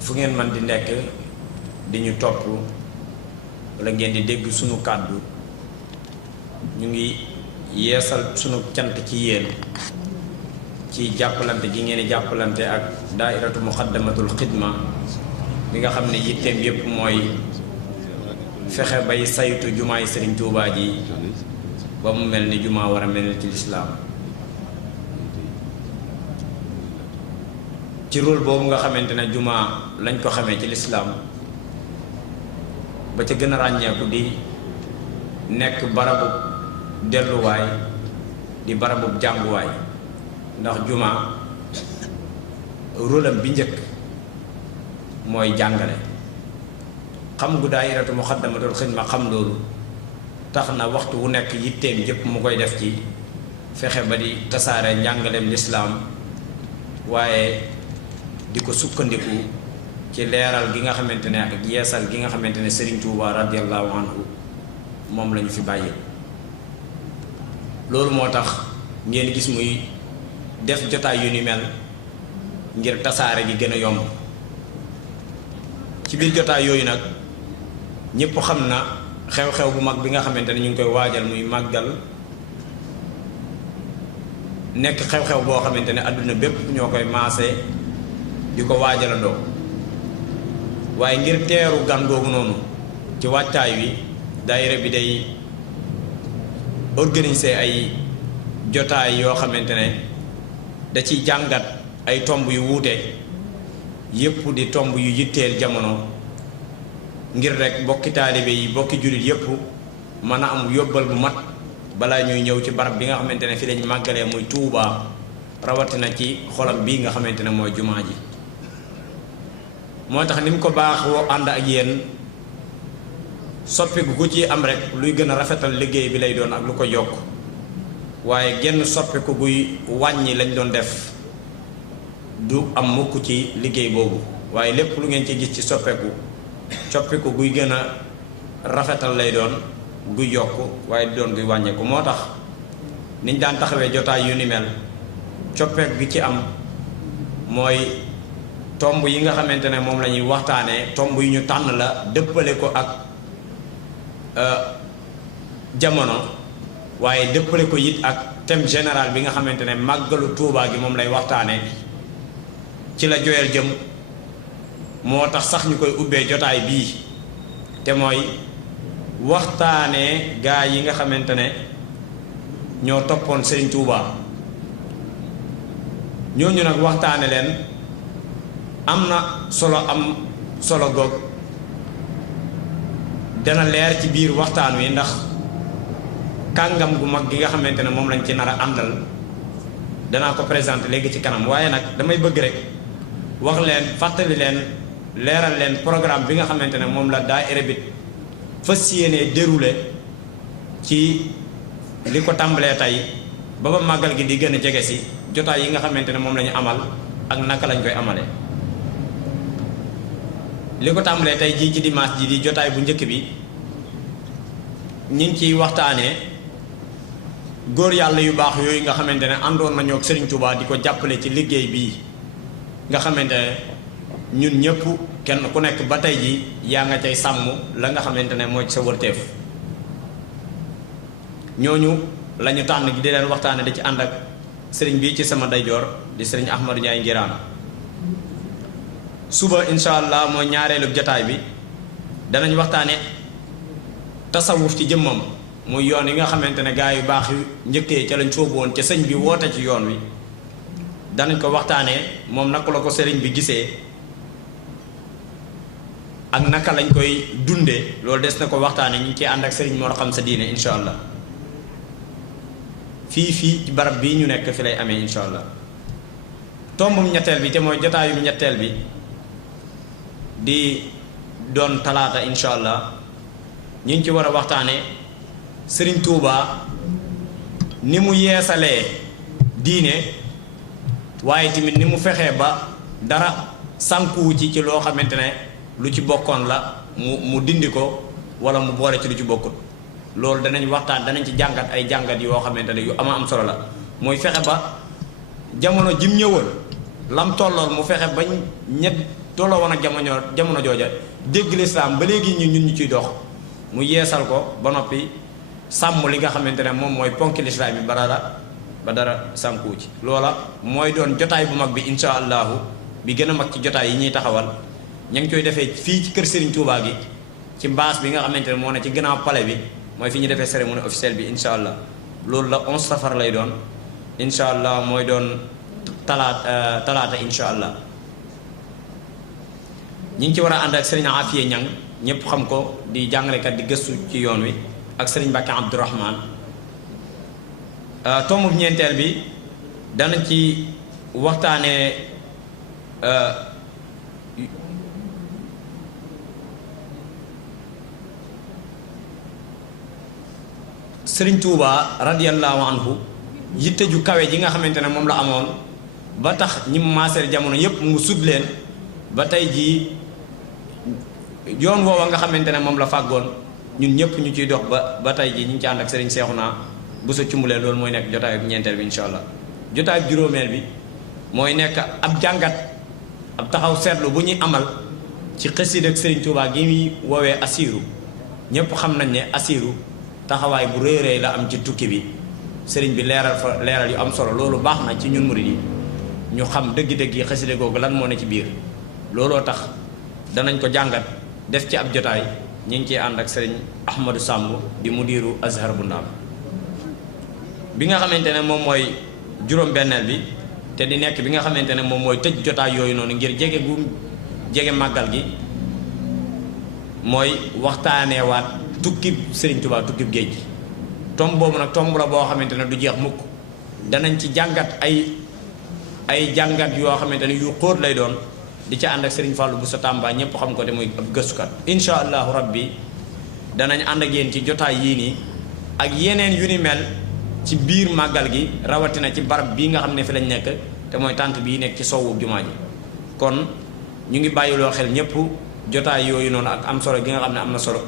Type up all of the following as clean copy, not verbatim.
fu ngeen man di nekk di ñu topp wala ngeen di dégg sunu kàddu ñu ngi yeesal sunu cant ci yéen ci jàppalante gi ngeen di jàppalante ak daairatu muqaddamatul xidma bi nga xam ne yitteem yépp mooy fexe bay saytu jumaay Sëriñ Tuubaa ji ba mu mel ni jumaa war a mel ni ci lislaam ci rôle boobu nga xamante ne jumaa lañ ko xamee ci lislaam ba ca gën a ràññeeku di nekk barabu delluwaay di barabu jànguwaay ndax jumaa rôle am bi njëkk mooy jàngale xam gu daayiratu muqaddamatul xidma xam loolu tax na waxtu wu nekk yitteem yépp mu koy def ci fexe ba di tasaare njàngaleem lislaam waaye di ko sukkandiku ci leeral gi nga xamante ne ak yeesal gi nga xamante ne Serigne Touba radiyallahu anhu moom la ñu fi bàyyi. loolu moo tax ngeen gis muy def jotaay yu ni mel ngir tasaare gi gën a yomb ci biir jotaay yooyu nag ñépp xam na xew-xew bu mag bi nga xamante ne ñu ngi koy waajal muy màggal nekk xew-xew boo xamante ne àdduna bépp ñoo koy maase di ko waajalandoo waaye ngir teeru gan googu noonu ci wàccaay wi daayira bi day organiser ay jotaay yoo xamante ne da ciy jàngat ay tomb yu wuute yépp di tomb yu yitteel jamono ngir rek bokki taalibe yi bokki jullit yépp mën a am yóbbal bu mat balaa ñuy ñëw ci barab bi nga xamante ne fi lañ màggalee muy Tuubaa rawatina ci xolam bii nga xamante ne mooy jumaa ji moo tax ni mu ko baaxoo ànd ak yéen soppiku ku ci am rek luy gën a rafetal liggéey bi lay doon ak lu ko yokk waaye genn soppiku guy wàññi lañ doon def du am mukk ci liggéey boobu waaye lépp lu ngeen ci gis ci soppiku guy gën a rafetal lay doon guy yokk waaye du doon guy wàññeeku moo tax niñ daan taxawee jotaay yu ni mel coppeek bi ci am mooy tomb yi nga xamante ne moom la ñuy waxtaanee tomb yu ñu tànn la dëppale ko ak jamono waaye dëppale ko it ak thème général bi nga xamante ne màggalu Tuubaa gi moom lay waxtaanee ci la joyal jëm moo tax sax ñu koy ubbee jotaay bii te mooy waxtaanee gaa yi nga xamante ne ñoo toppoon Sëriñ Tuubaa ñooñu nag waxtaane leen am na solo goog dana leer ci biir waxtaan wi ndax kàngam gu mag gi nga xamante ne moom lañ ci nar a àndal danaa ko présenter léegi ci kanam waaye nag damay bëgg rek wax leen fàttali leen leeral leen programme bi nga xamante ne moom la daayira bi fas yéenee déroulé ci li ko tàmbalee tey ba màggal gi di gën a jege si jotaay yi nga xamante ne moom la ñu amal ak naka lañ koy amale li ko tàmbalee tey jii ci dimanche ji di jotaay bu njëkk bi ñu ngi ciy waxtaanee góor yàlla yu baax yooyu nga xamante ne àndoon nañoo ak Serigne Touba di ko jàppale ci liggéey bii nga xamante ne ñun ñëpp kenn ku nekk ba tey ji yaa nga cay sàmm la nga xamante ne mooy sa wërteef ñooñu la ñu tànn gi di leen waxtaane di ci ànd ak sëriñ bii ci sama ndeyjoor di sëriñ Ahmadou Ndiaye Ngiraan suba incha allah mooy ñaareelu jotaay bi danañ waxtaane tasawuf ci jëmmam muy yoon yi nga xamante ne gaa yu baax yu njëkkee ca lañ sóobu woon ca sëñ bi woote ci yoon wi danañ ko waxtaanee moom naka la ko sëriñ bi gisee ak naka lañ koy dundee loolu des na ko waxtaane ñu ngi ciy ànd ak sëriñ Mor Xam Sa Diine incha allah fii ci barab bii ñu nekk fi lay amee incha allah tombum ñetteel bi te mooy jotaayum ñetteel bi di doon talaata incha allah ñu ngi ci war a waxtaane Sëriñ Tuubaa ni mu yeesalee diine waaye tamit ni mu fexee ba dara sànkuwu ci loo xamante ne lu ci bokkoon la mu dindi ko wala mu boole ci lu ci bokkut loolu danañ waxtaan danañ ci jàngat ay jàngat yoo xamante ne yu ama am solo la mooy fexe ba jamono jim ñëwoon lam tolloon mu fexe bañ ñett tolloo woon ak jamono jooja dégg lislaam ba léegi ñun ñu ciy dox mu yeesal ko ba noppi sàmm li nga xamante ne moom mooy ponki lislaam yi ba dara sànkuwu ci loola mooy doon jotaay bu mag bi insha allahu bi gën a mag ci jotaay yi ñuy taxawal ña ngi koy defee fii ci kër Serigne Touba gi ci mbaas bi nga xamante ne moo ne ci ginnaaw palais bi mooy fi ñu defee cérémonie officielle bi insha allah loolu la 11 safar lay doon insha allah mooy doon talaata insha allah ñi ngi ci war a ànd ak Serigne Afiye Ñang ñëpp xam ko di jàngalekat di gëstu ci yoon wi ak Serigne Mbacke Abdourahman tombu ñeenteel bi dana ci waxtaanee Serigne Touba radiyallahu anhu yitte ju kawe ji nga xamante ne moom la amoon ba tax ñi mu maaseel jamono yépp mu sud leen ba tey jii yoon woowa nga xamante ne moom la fàggoon ñun ñëpp ñu ciy dox ba tey jii ñu ngi ci ànd ak Serigne Cheikhouna bu sa cumbulee loolu mooy nekk jotaayu ñeenteel bi incha allah jotaayu juróomeel bi mooy nekk ab jàngat ab taxaw seetlu bu ñuy amal ci xasida ak Serigne Touba gi muy woowee asiru ñëpp xam nañ ne asiru taxawaay bu rëy rëy la am ci tukki bi Serigne bi leeral yu am solo loolu baax na ci ñun murid yi ñu xam dëgg-dëgg yi xasida googu lan moo ne ci biir looloo tax danañ ko jàngat def ci ab jotaay ñu ngi ciy ànd ak Serigne Ahmadou Samb di mudiru Azhar bu Ndaam bi nga xamante ne moom mooy juróom-benneel bi te di nekk bi nga xamante ne moom mooy tëj jotaay yooyu noonu ngir jege màggal gi mooy waxtaaneewaat tukkib Serigne Touba tukkib géej gi tomb boobu nag tomb la boo xamante ne du jeex mukk danañ ci jàngat ay jàngat yoo xamante ne yu xóot lay doon di ca ànd ak Serigne Fallou bu sa Tamba ñëpp xam ko te muy ab gëstukat insha allahu rabbi danañ ànd ak yéen ci jotaay yii nii ak yeneen yu ni mel ci biir màggal gi rawatina ci barab bii nga xam ne fi lañ nekk te mooy tànt bii nekk ci sowwu jumaa ji kon ñu ngi bàyyiloo xel ñëpp jotaay yooyu noonu ak am solo gi nga xam ne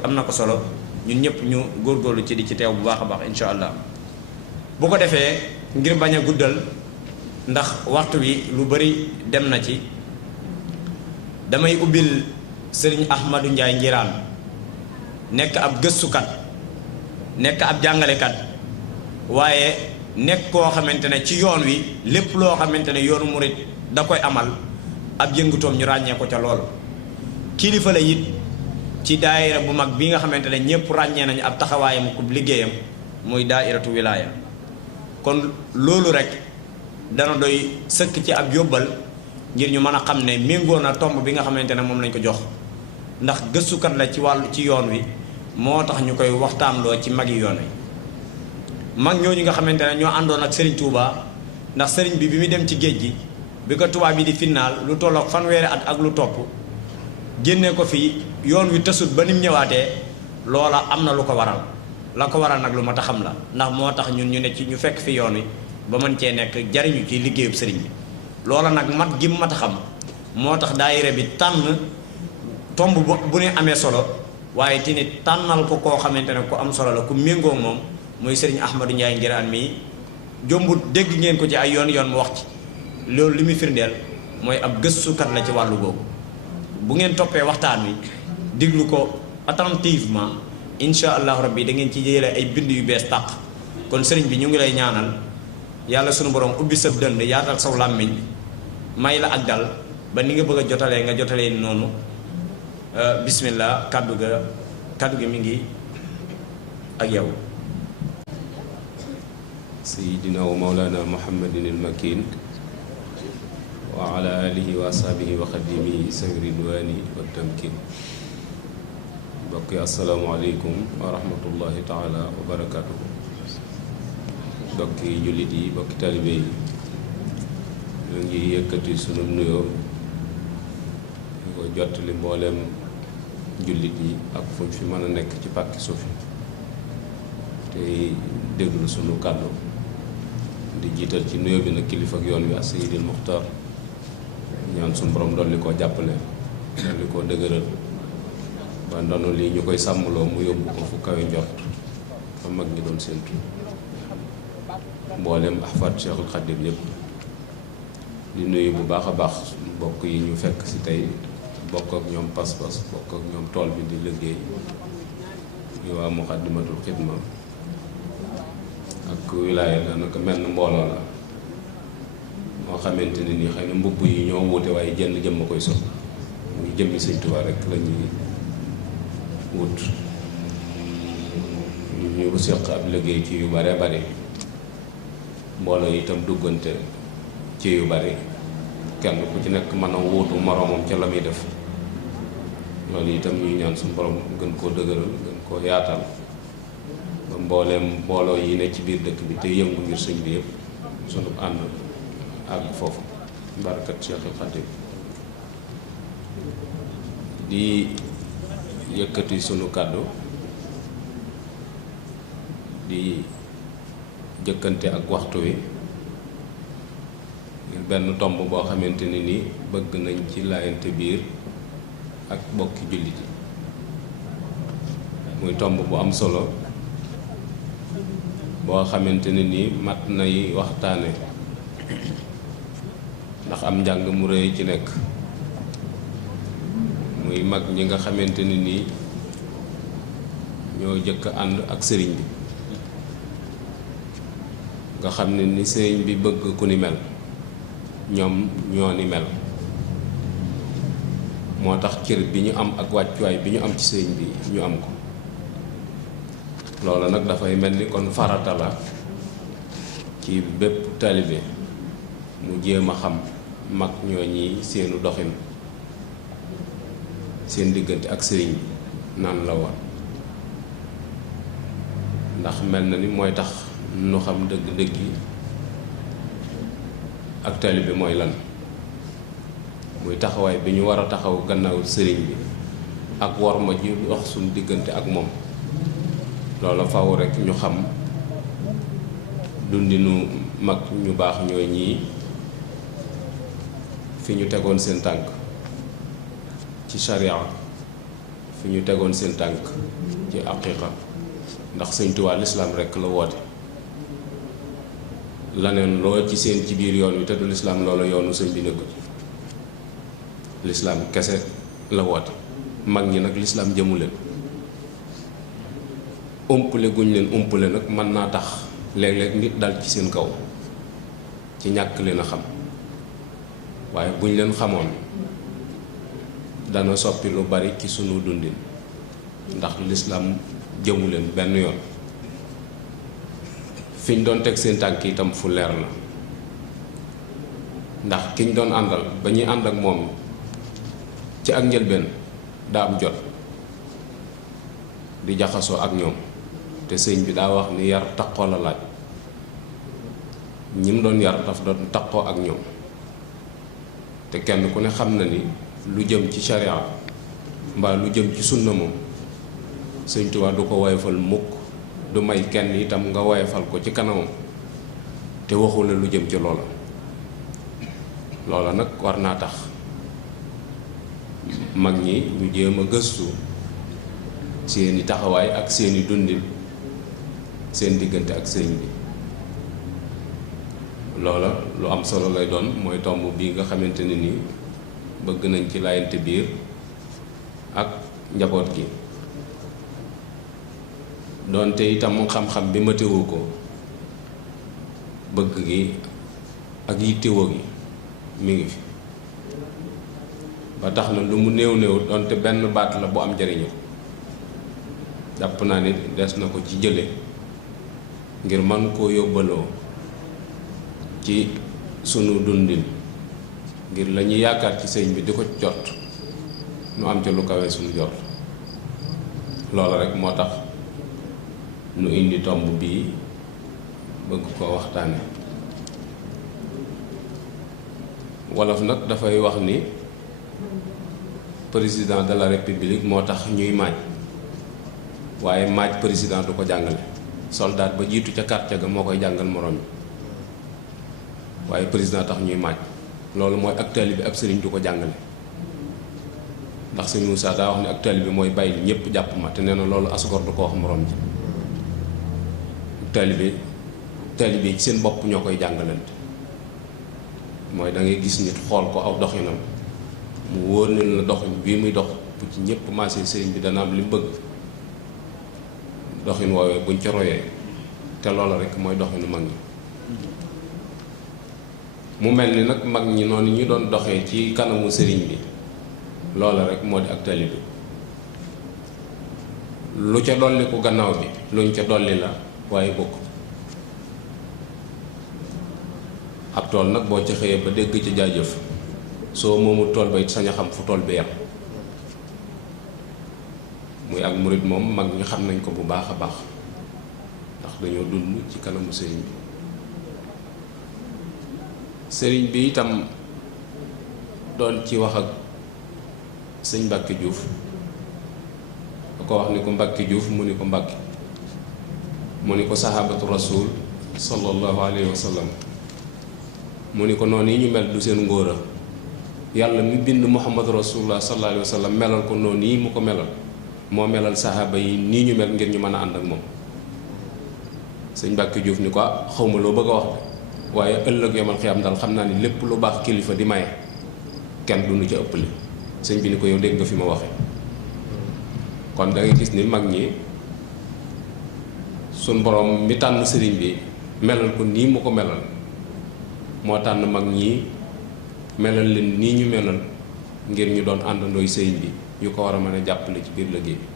am na ko solo ñun ñëpp ñu góorgóorlu ci di ci teew bu baax a baax insha allah bu ko defee ngir bañ a guddal ndax waxtu wi lu bari dem na ci damay ubbil Serigne Ahmadou Ndiaye Ngiraan nekk ab gëstukat nekk ab jàngalekat waaye nekk koo xamante ne ci yoon wi lépp loo xamante ne yoonu murit da koy amal ab yëngutoom ñu ràññee ko ca lool kilifa la it ci daayira bu mag bi nga xamante ne ñëpp ràññee nañu ab taxawaayam ku liggéeyam muy daairatu wilaaya kon loolu rek dana doy sëkk ci ab yóbbal ngir ñu mën a xam ne méngoo na tomb bi nga xamante ne moom lañ ko jox ndax gëstukat la ci wàllu ci yoon wi moo tax ñu koy waxtaanloo ci mag yi yoon wi mag ñooñu nga xamante ne ñoo àndoon ak Serigne Touba ndax Serigne bi muy dem ci géej gi bi ko tubaab bi di finnaal lu tollook fanweeri at ak lu topp génnee ko fi yoon wi tësut ba nim ñëwaatee loola am na lu ko waral la ko waral nag lu mat a xam la ndax moo tax ñun ñu ne ci ñu fekk fi yoon wi ba mën cee nekk jariñu ci liggéeyub sëriñ bi loola nag mat gi mat a xam moo tax daayira bi tànn tomb bu ne amee solo waaye te nit tànnal ko koo xamante ne ku am solo la ku méngoo moom muy Serigne Ahmadou Ndiaye Ngiraan mii jombut dégg ngeen ko ci ay yoon mu wax ci loolu li muy firndeel mooy ab gëstukat la ci wàllu boobu bu ngeen toppee waxtaan wi diglu ko attentivement insha allahu rabbi da ngeen ci jëlee ay bind yu bees tàq kon sëriñ bi ñu ngi lay ñaanal yàlla sunu borom ubbi sa dënd yaatal saw làmmiñ may la ak dal ba ni nga bëgg a jotalee nga jotalee noonu bismillah kaddu gi mi ngi ak yow. sayyidina wa mawlana muhammadin al-makin wa ala alihi wa ashabihi wa xadimihi sawi ridwani wa tamkin. mbokk yi asalaamaaleykum wa rahmatullahi taala wa barakatuhu. mbokki jullit yi mbokki talibe yi ñu ngi yëkkati sunu nuyoo di ko jottali mbooleem jullit yi ak fu ñu fi mën a nekk ci pàkki suufi tey déglu sunu kàddu di jiital ci nuyoo bi nag kilifa ak yoon wi ak Seydil Muxtaar ñaan sunu borom dolli koo jàppale dolli koo dëgëral ba ndono lii ñu koy sàmmloo mu yóbbu ko fu kawe njort fa mag ñi doon séentu mboolem ahfaad Cheikhul Khadim yëpp di nuyu bu baax a baax mbokk yi ñu fekk ci tey bokk ak ñoom pas-pas bokk ak ñoom tool bi di liggéey yu waa Muxaddamatul Xidma ak wilaaya daanaka menn mbooloo la moo xamante ne nii xëy na mbubb yi ñoo wuute waaye jenn jëmm a koy sol muy jëmmi Sëñ Tuubaa rek la ñuy wut ñu seq ab liggéey ci yu bare bare mbooloo yi itam duggante ci yu bari kenn ku ci nekk mën a wuutu moroomam ca la muy def loolu itam ñuy ñaan suñu borom gën koo dëgëral gën koo yaatal ba mbooleem mbooloo yi ne ci biir dëkk bi te yëngu ngir sëñ bi yëpp sunu ànd àgg foofu barakat Cheikhul Khadim di yëkkati sunu kàddu di jëkkante ak waxtu wi ngir benn tomb boo xamante ne ni bëgg nañ ci laayante biir ak bokki jullit yi muy tomb bu am solo boo xamante ne ni mat nay waxtaane ndax am njàng mu rëy ci nekk muy mag ñi nga xamante ne ni ñoo jëkk ànd ak sëriñ bi nga xam ne ni sëriñ bi bëgg ku ni mel ñoom ñoo ni mel moo tax cër bi ñu am ak wàccuwaay bi ñu am ci sëriñ bi ñu am ko loolu nag dafay mel ni kon farata la ci bépp taalibe mu jéem a xam mag ñoo ñi seenu doxin seen diggante ak sëriñ bi naan la woon ndax mel na ni mooy tax nu xam dëgg-dëgg yi ak taalibe mooy lan muy taxawaay bi ñu war a taxaw gannaaw sëriñ bi ak worma ji dox suñu diggante ak moom loolu faw rekk ñu xam dundinu mag ñu baax ñooy ñii fi ñu tegoon seen tànk ci sharia fi ñu tegoon seen tànk ci aqiqa ndax Sëñ Tuubaa lislaam rekk la woote laneen loo ci seen ci biir yoon wi te du lislaam loola yoonu sëñ bi nekku ci lislaam kese la woote mag ñi nag lislaam jëmu leen umpule guñ leen umpule nag mën naa tax léeg-léeg nit dal ci seen kaw ci ñàkk leen a xam waaye buñ leen xamoon dana soppi lu bari ci sunu dundin ndax lislaam jëmu leen benn yoon fi ñu doon teg seen tànk itam fu leer la ndax ki ñu doon àndal ba ñuy ànd ak moom ci ak njëlbeen daa am jot di jaxasoo ak ñoom te sëñ bi daa wax ni yar taqoo la laaj ñi mu doon yar daf doon taqoo ak ñoom te kenn ku ne xam na ni lu jëm ci sharia mbaa lu jëm ci sunna moom Sëñ Tuubaa du ko woyofal mukk du may kenn itam nga woyofal ko ci kanamam te waxu la lu jëm ci loola nag war naa tax mag ñi ñu jéem a gëstu seeni taxawaay ak seeni dundin seen diggante ak sëñ bi loola lu am solo lay doon mooy tomb bii nga xamante ne nii bëgg nañ ci laayante biir ak njaboot gi doonte itam xam-xam bi ma teewu ko bëgg gi ak yittewoo gi mi ngi fi ba tax na lu mu néew néew doonte benn baat la bu am njariñu jàpp naa ni des na ko ci jële ngir man koo yóbbaloo ci sunu dundin ngir la ñuy yaakaar ci sëñ bi di ko jot nu am ca lu kawe sunu jot loola rek moo tax nu indi tomb bii bëgg koo waxtaane wolof nag dafay wax ni président de la république moo tax ñuy maaj waaye maaj président du ko jàngale soldat ba jiitu ca quartier ga moo koy jàngal moroom bi waaye président tax ñuy maaj loolu mooy ak taalibe bi ab sëriñ du ko jàngale ndax sëñ Moussa daa wax ne ak taalibe bi mooy bàyyi ñépp jàpp ma te nee na loolu asgor du ko wax moroom ji taalibe yi ci seen bopp ñoo koy jàngalante mooy da ngay gis nit xool ko aw doxinam mu wóor ne la doxin bii muy dox bu ci ñëpp maasee sëriñ bi dana am li mu bëgg doxin woowee buñ ca royee te loola rek mooy doxinu mag ñi. mu mel ni nag mag ñi noonu ñu doon doxee ci kanamu sëriñ bi loola rek moo di ak taalibe lu ca dolli ko gannaaw bi luñ ca dolli la waaye bokk. ab tool nag boo ca xëyee ba dégg ca jaajëf soo moomu tool ba it sañ a xam fu tool bi yam muy ak murit moom mag ñi xam nañ ko bu baax a baax ndax dañoo dund ci kanamu sëriñ bi. sëriñ bi itam doon ci wax ak sëñ Mbàkke Juuf da ko wax ni ko Mbàkke Juuf mu ni ko Mbàkke mu ni ko sahabatu rasul sallallahu alayhi wa sallam mu ni ko noonu yi ñu mel du seen ngóora yàlla mi bind muhammad rasulullah sallallahu alayhi wa sallam melal ko noonu yi mu ko melal moo melal sahaba yi nii ñu mel ngir ñu mën a ànd ak moom. sëñ Mbàkke Juuf ni ko xawma loo bëgg a wax waaye ëllëg yomal xiyam daal xam naa ni lépp lu baax kilifa di maye kenn du nu ca ëppale. sëñ bi ni ko yow dégg nga fi ma waxe kon da ngay gis ni mag ñi suñ borom mi tànn sëriñ bi melal ko nii mu ko melal moo tànn mag ñi melal leen nii ñu melal ngir ñu doon àndandooy sëriñ bi ñu ko war a mën a jàppale ci biir liggéey bi.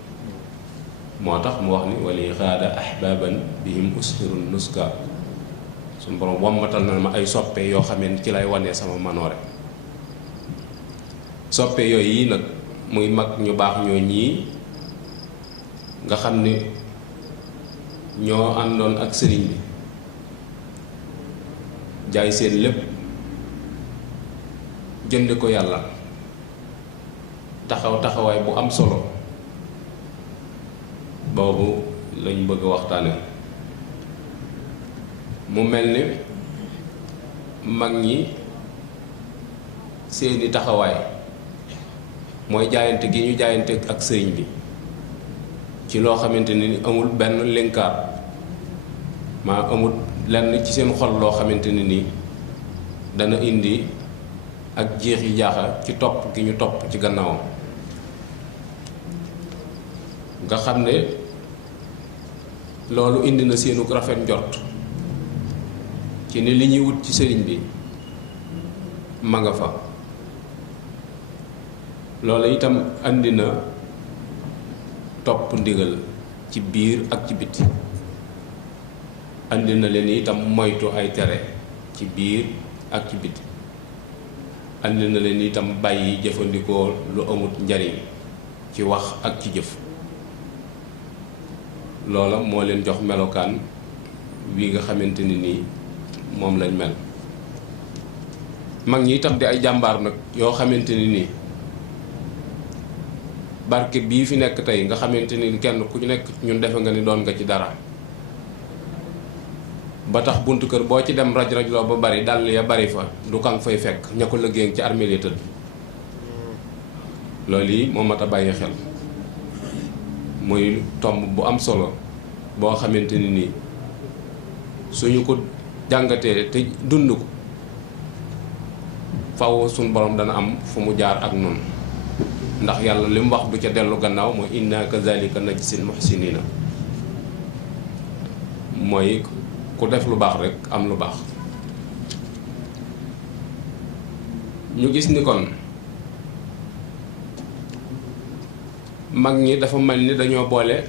moo tax mu wax ni wali xaada ahbaban bihim ustirun nuska suñ borom wammatal na ma ay soppe yoo xamee ni ci lay wanee sama manoore. soppe yooyu yi nag muy mag ñu baax ñoo ñii nga xam ni ñoo àndoon ak sëriñ bi jaay seen lépp jënde ko yàlla taxaw taxawaay bu am solo boobu lañ bëgg a waxtaane. mu mel ni mag ñi seeni taxawaay mooy jaayante gi ñu jaayante ak sëriñ bi ci loo xamante ni amul benn linkaar maa amul lenn ci seen xol loo xamante ni nii dana indi ak jeexi jaaxa ci topp gi ñu topp ci gannaawam. nga xam ne loolu indi na seenu rafet njort ci ni li ñuy wut ci sëriñ bi ma nga fa. loolu itam andi na topp ndigal ci biir ak ci biti andi na leen itam moytu ay tere ci biir ak ci biti andi na leen itam bàyyi jëfandikoo lu amut njariñ ci wax ak ci jëf. loola moo leen jox melokaan wi nga xamante ni nii moom lañ mel. mag ñi itam di ay jàmbaar nag yoo xamante ni nii barke bii fi nekk tey nga xamante ni kenn ku nekk ñun defe nga ni doon nga ci dara ba tax buntu kër boo ci dem raj-raj loo ba bari dàll ya bari fa du kan fay fekk ña ko liggéey ci armée yi tëdd. loolu yi moo mat a bàyyi xel muy tomb bu am solo boo xamante ni nii suñu ko jàngatee te dund ko faw suñ borom dana am fu mu jaar ak noonu ndax yàlla li mu wax du ca dellu gannaaw mooy inna kazalika najzil muhsinina mooy ku def lu baax rek am lu baax. ñu gis ni kon mag ñi dafa mel ni dañoo boole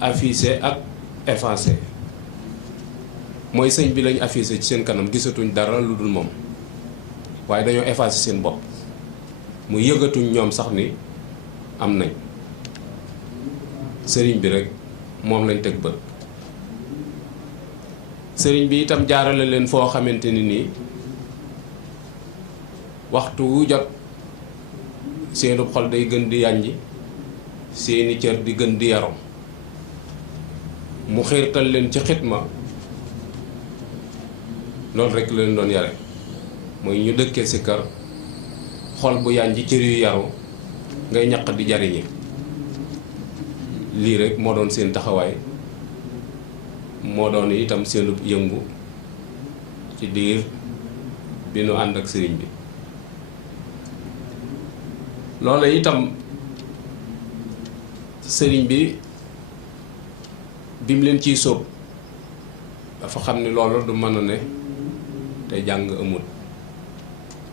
affiché ak effacé mooy sëñ bi lañu affiché ci seen kanam gisatuñ dara lu dul moom waaye dañoo effacé seen bopp mu yëgatuñ ñoom sax ni am nañ sëriñ bi rek moom lañ teg bët. sëriñ bi itam jaarale leen foo xamante ni nii waxtu wu jot seenu xol day gën di yànji seeni cër di gën di yarom mu xiirtal leen ci xitma loolu rek la leen doon yare mooy ñu dëkkee si kër xol bu yànji cër yu yaru ngay ñaq di jariñi lii rek moo doon seen taxawaay moo doon itam seenu yëngu ci diir bi nu ànd ak sëriñ bi. loola itam sëriñ bi mu leen ciy sóob dafa xam ni loolu du mën a ne te jàng amut.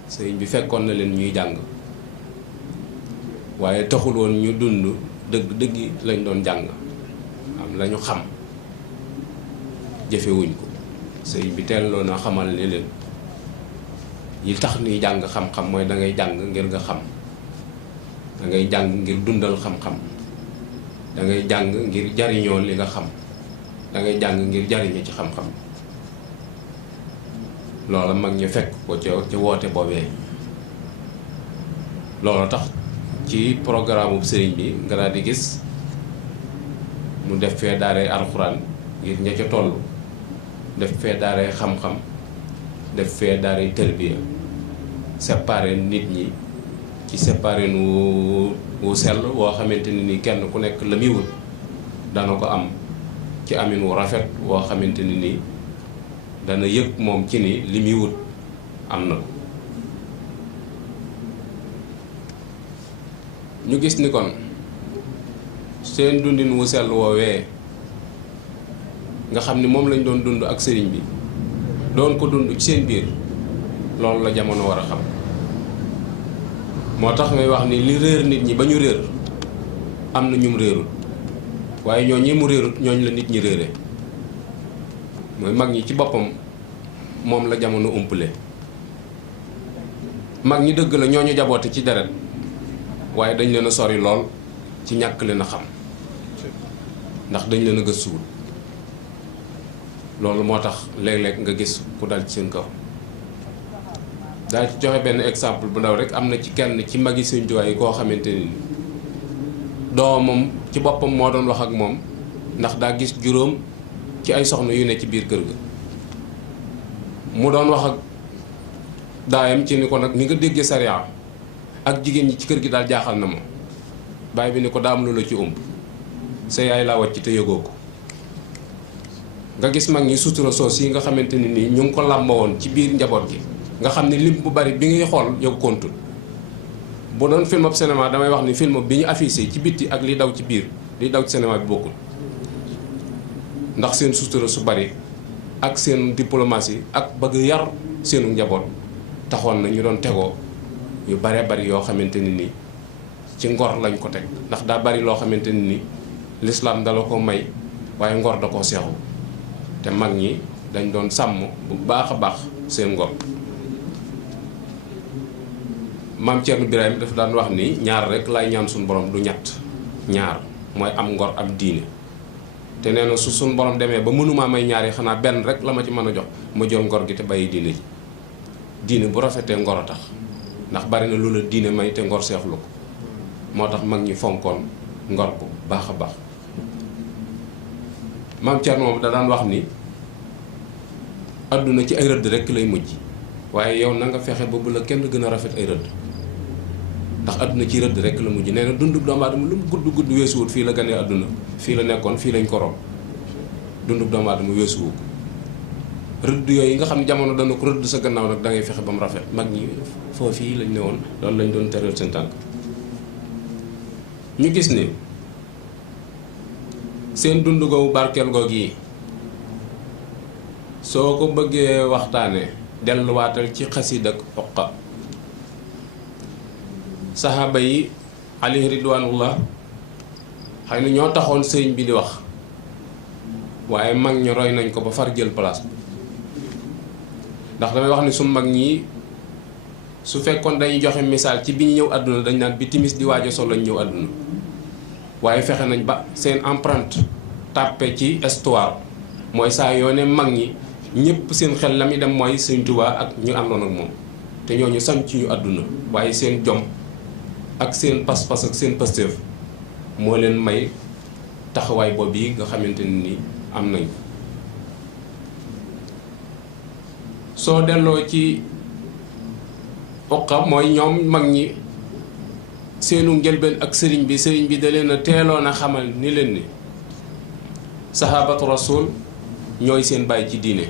sëriñ bi fekkoon na leen ñuy jàng waaye taxul woon ñu dund dëgg lañ doon jàng am lañu xam jëfewuñ ko. sëriñ bi teelloo na xamal ne leen yi tax nuy jàng xam-xam mooy dangay jàng ngir nga xam, dangay jàng ngir dundal xam-xam, dangay jàng ngir jariñoo li nga xam, dangay jàng ngir jariñu ci xam-xam. loola mag ñu fekk ko ca woote boobee. loola tax ci programme bu sëriñ bi nga daal di gis mu def fee daaray alxuraan ngir ña ca toll, def fee daaray xam-xam, def fee daaray tërbiya, séparé nit ñi ci séparé wu sell woo xamante ni kenn ku nekk la muy wut dana ko am ci amin wu rafet woo xamante ni dana yëg moom ci ni li muy wut am na ko. ñu gis ni kon seen dundin wu sell woowee nga xam ni moom lañ doon dund ak sëriñ bi doon ko dund ci seen biir, loolu la jamono war a xam. moo tax ngay wax ni li réer nit ñi ba ñu réer am na ñum réerul, waaye ñoo ñi mu réerut ñooñ la nit ñi réere. mooy mag ñi ci boppam moom la jamono umpale. mag ñi dëgg la ñooñu jaboote ci deret, waaye dañ leen a sori lool ci ñàkk leen a xam, ndax dañ leen a gëstuwul. loolu moo tax léeg-léeg nga gis ku dal ci seen kaw. daa ci joxe benn exemple bu ndaw rek, am na ci kenn ci magi Sëñ Tuubaa yi koo xamante ni doomam ci boppam moo doon wax ak moom, ndax daa gis juróom ci ay soxna yu ne ci biir kër ga. mu doon wax ak daayam ci ni ko nag ni nga déggee sariya ak jigéen ñi ci kër gi daal jaaxal na ma. baay bi ni ko daa am lu la ci ëmb, sa yaay laa wàcc te yëgoo ko. nga gis mag ñi sutura soos yi nga xamante ni nii ñu ngi ko làmba woon ci biir njaboot gi, nga xam ne lim bu bari bi ngay xool yow kontul. bu doon film ab cinéma damay wax ni film bi ñu affiché ci bitti ak li daw ci biir li daw ci cinéma bi bokkul. ndax seen sutura su bari ak seen diplomatie ak bëgg yar seenu njaboot taxoon na ñu doon tegoo yu bare bari yoo xamante ni nii ci ngor lañ ko teg, ndax daa bari loo xamante ni nii lislaam dala ko may waaye ngor da koo seexu. te mag ñi dañ doon sàmm bu baax a baax seen ngor. maam Thierno Birahim dafa daan wax ni ñaar rek laay ñaan suñu borom du ñett, ñaar mooy am ngor am diine. te nee na su suñu borom demee ba mënumaa may ñaar yi xanaa benn rek la ma ci mën a jox ma jël ngor gi te bàyyi diine ji. diine bu rafetee ngor a tax, ndax bari na lu la diine may te ngor seexlu ko. moo tax mag ñi fonkoon ngor bu baax a baax. maam Thierno moom da daan wax ni adduna ci ay rëdd rek lay mujj, waaye yow na nga fexe ba bu la kenn gën a rafet ay rëdd, ndax adduna ci rëdd rek la mujj. nee na dundu doomu aadama lu mu gudd gudd weesuwut fii la ganee adduna, fii la nekkoon, fii lañ ko rob. dundu doomu aadama weesuwu ko. rëdd yooyu nga xam ne jamono dana ko rëdd sa gannaaw nag da ngay fexe ba mu rafet. mag ñi foofii lañ ne woon, loolu lañ doon tëral seen tànk. ñu gis ni seen dund googu barkeel googu yi soo ko bëggee waxtaane delluwaatal ci xasiid ak Uqa. saxaaba yi alayhi ridwaanullah xëy na ñoo taxoon sëriñ bi di wax, waaye mag ñi roy nañ ko ba far jël place bi. ndax damay wax ni su mag ñi su fekkoon dañuy joxe misaal ci bi ñu ñëw àdduna dañ naan bi timis di waajo sol lañ ñëw àdduna, waaye fexe nañ ba seen empreinte tàppe ci histoire. mooy saa yoo ne mag ñi ñëpp seen xel la muy dem mooy Sëñ Tuubaa ak ñu àndoon ak moom, te ñooñu sañ ci ñu àdduna, waaye seen jom ak seen pas-pas ak seen pasteef moo leen may taxawaay boobu yi nga xamante ni am nañ. soo delloo ci Uqa mooy ñoom mag ñi seenu njëlbeen ak sëriñ bi da leen a teeloon a xamal ni leen ni sahabatu rasul ñooy seen bàyyi ci diine.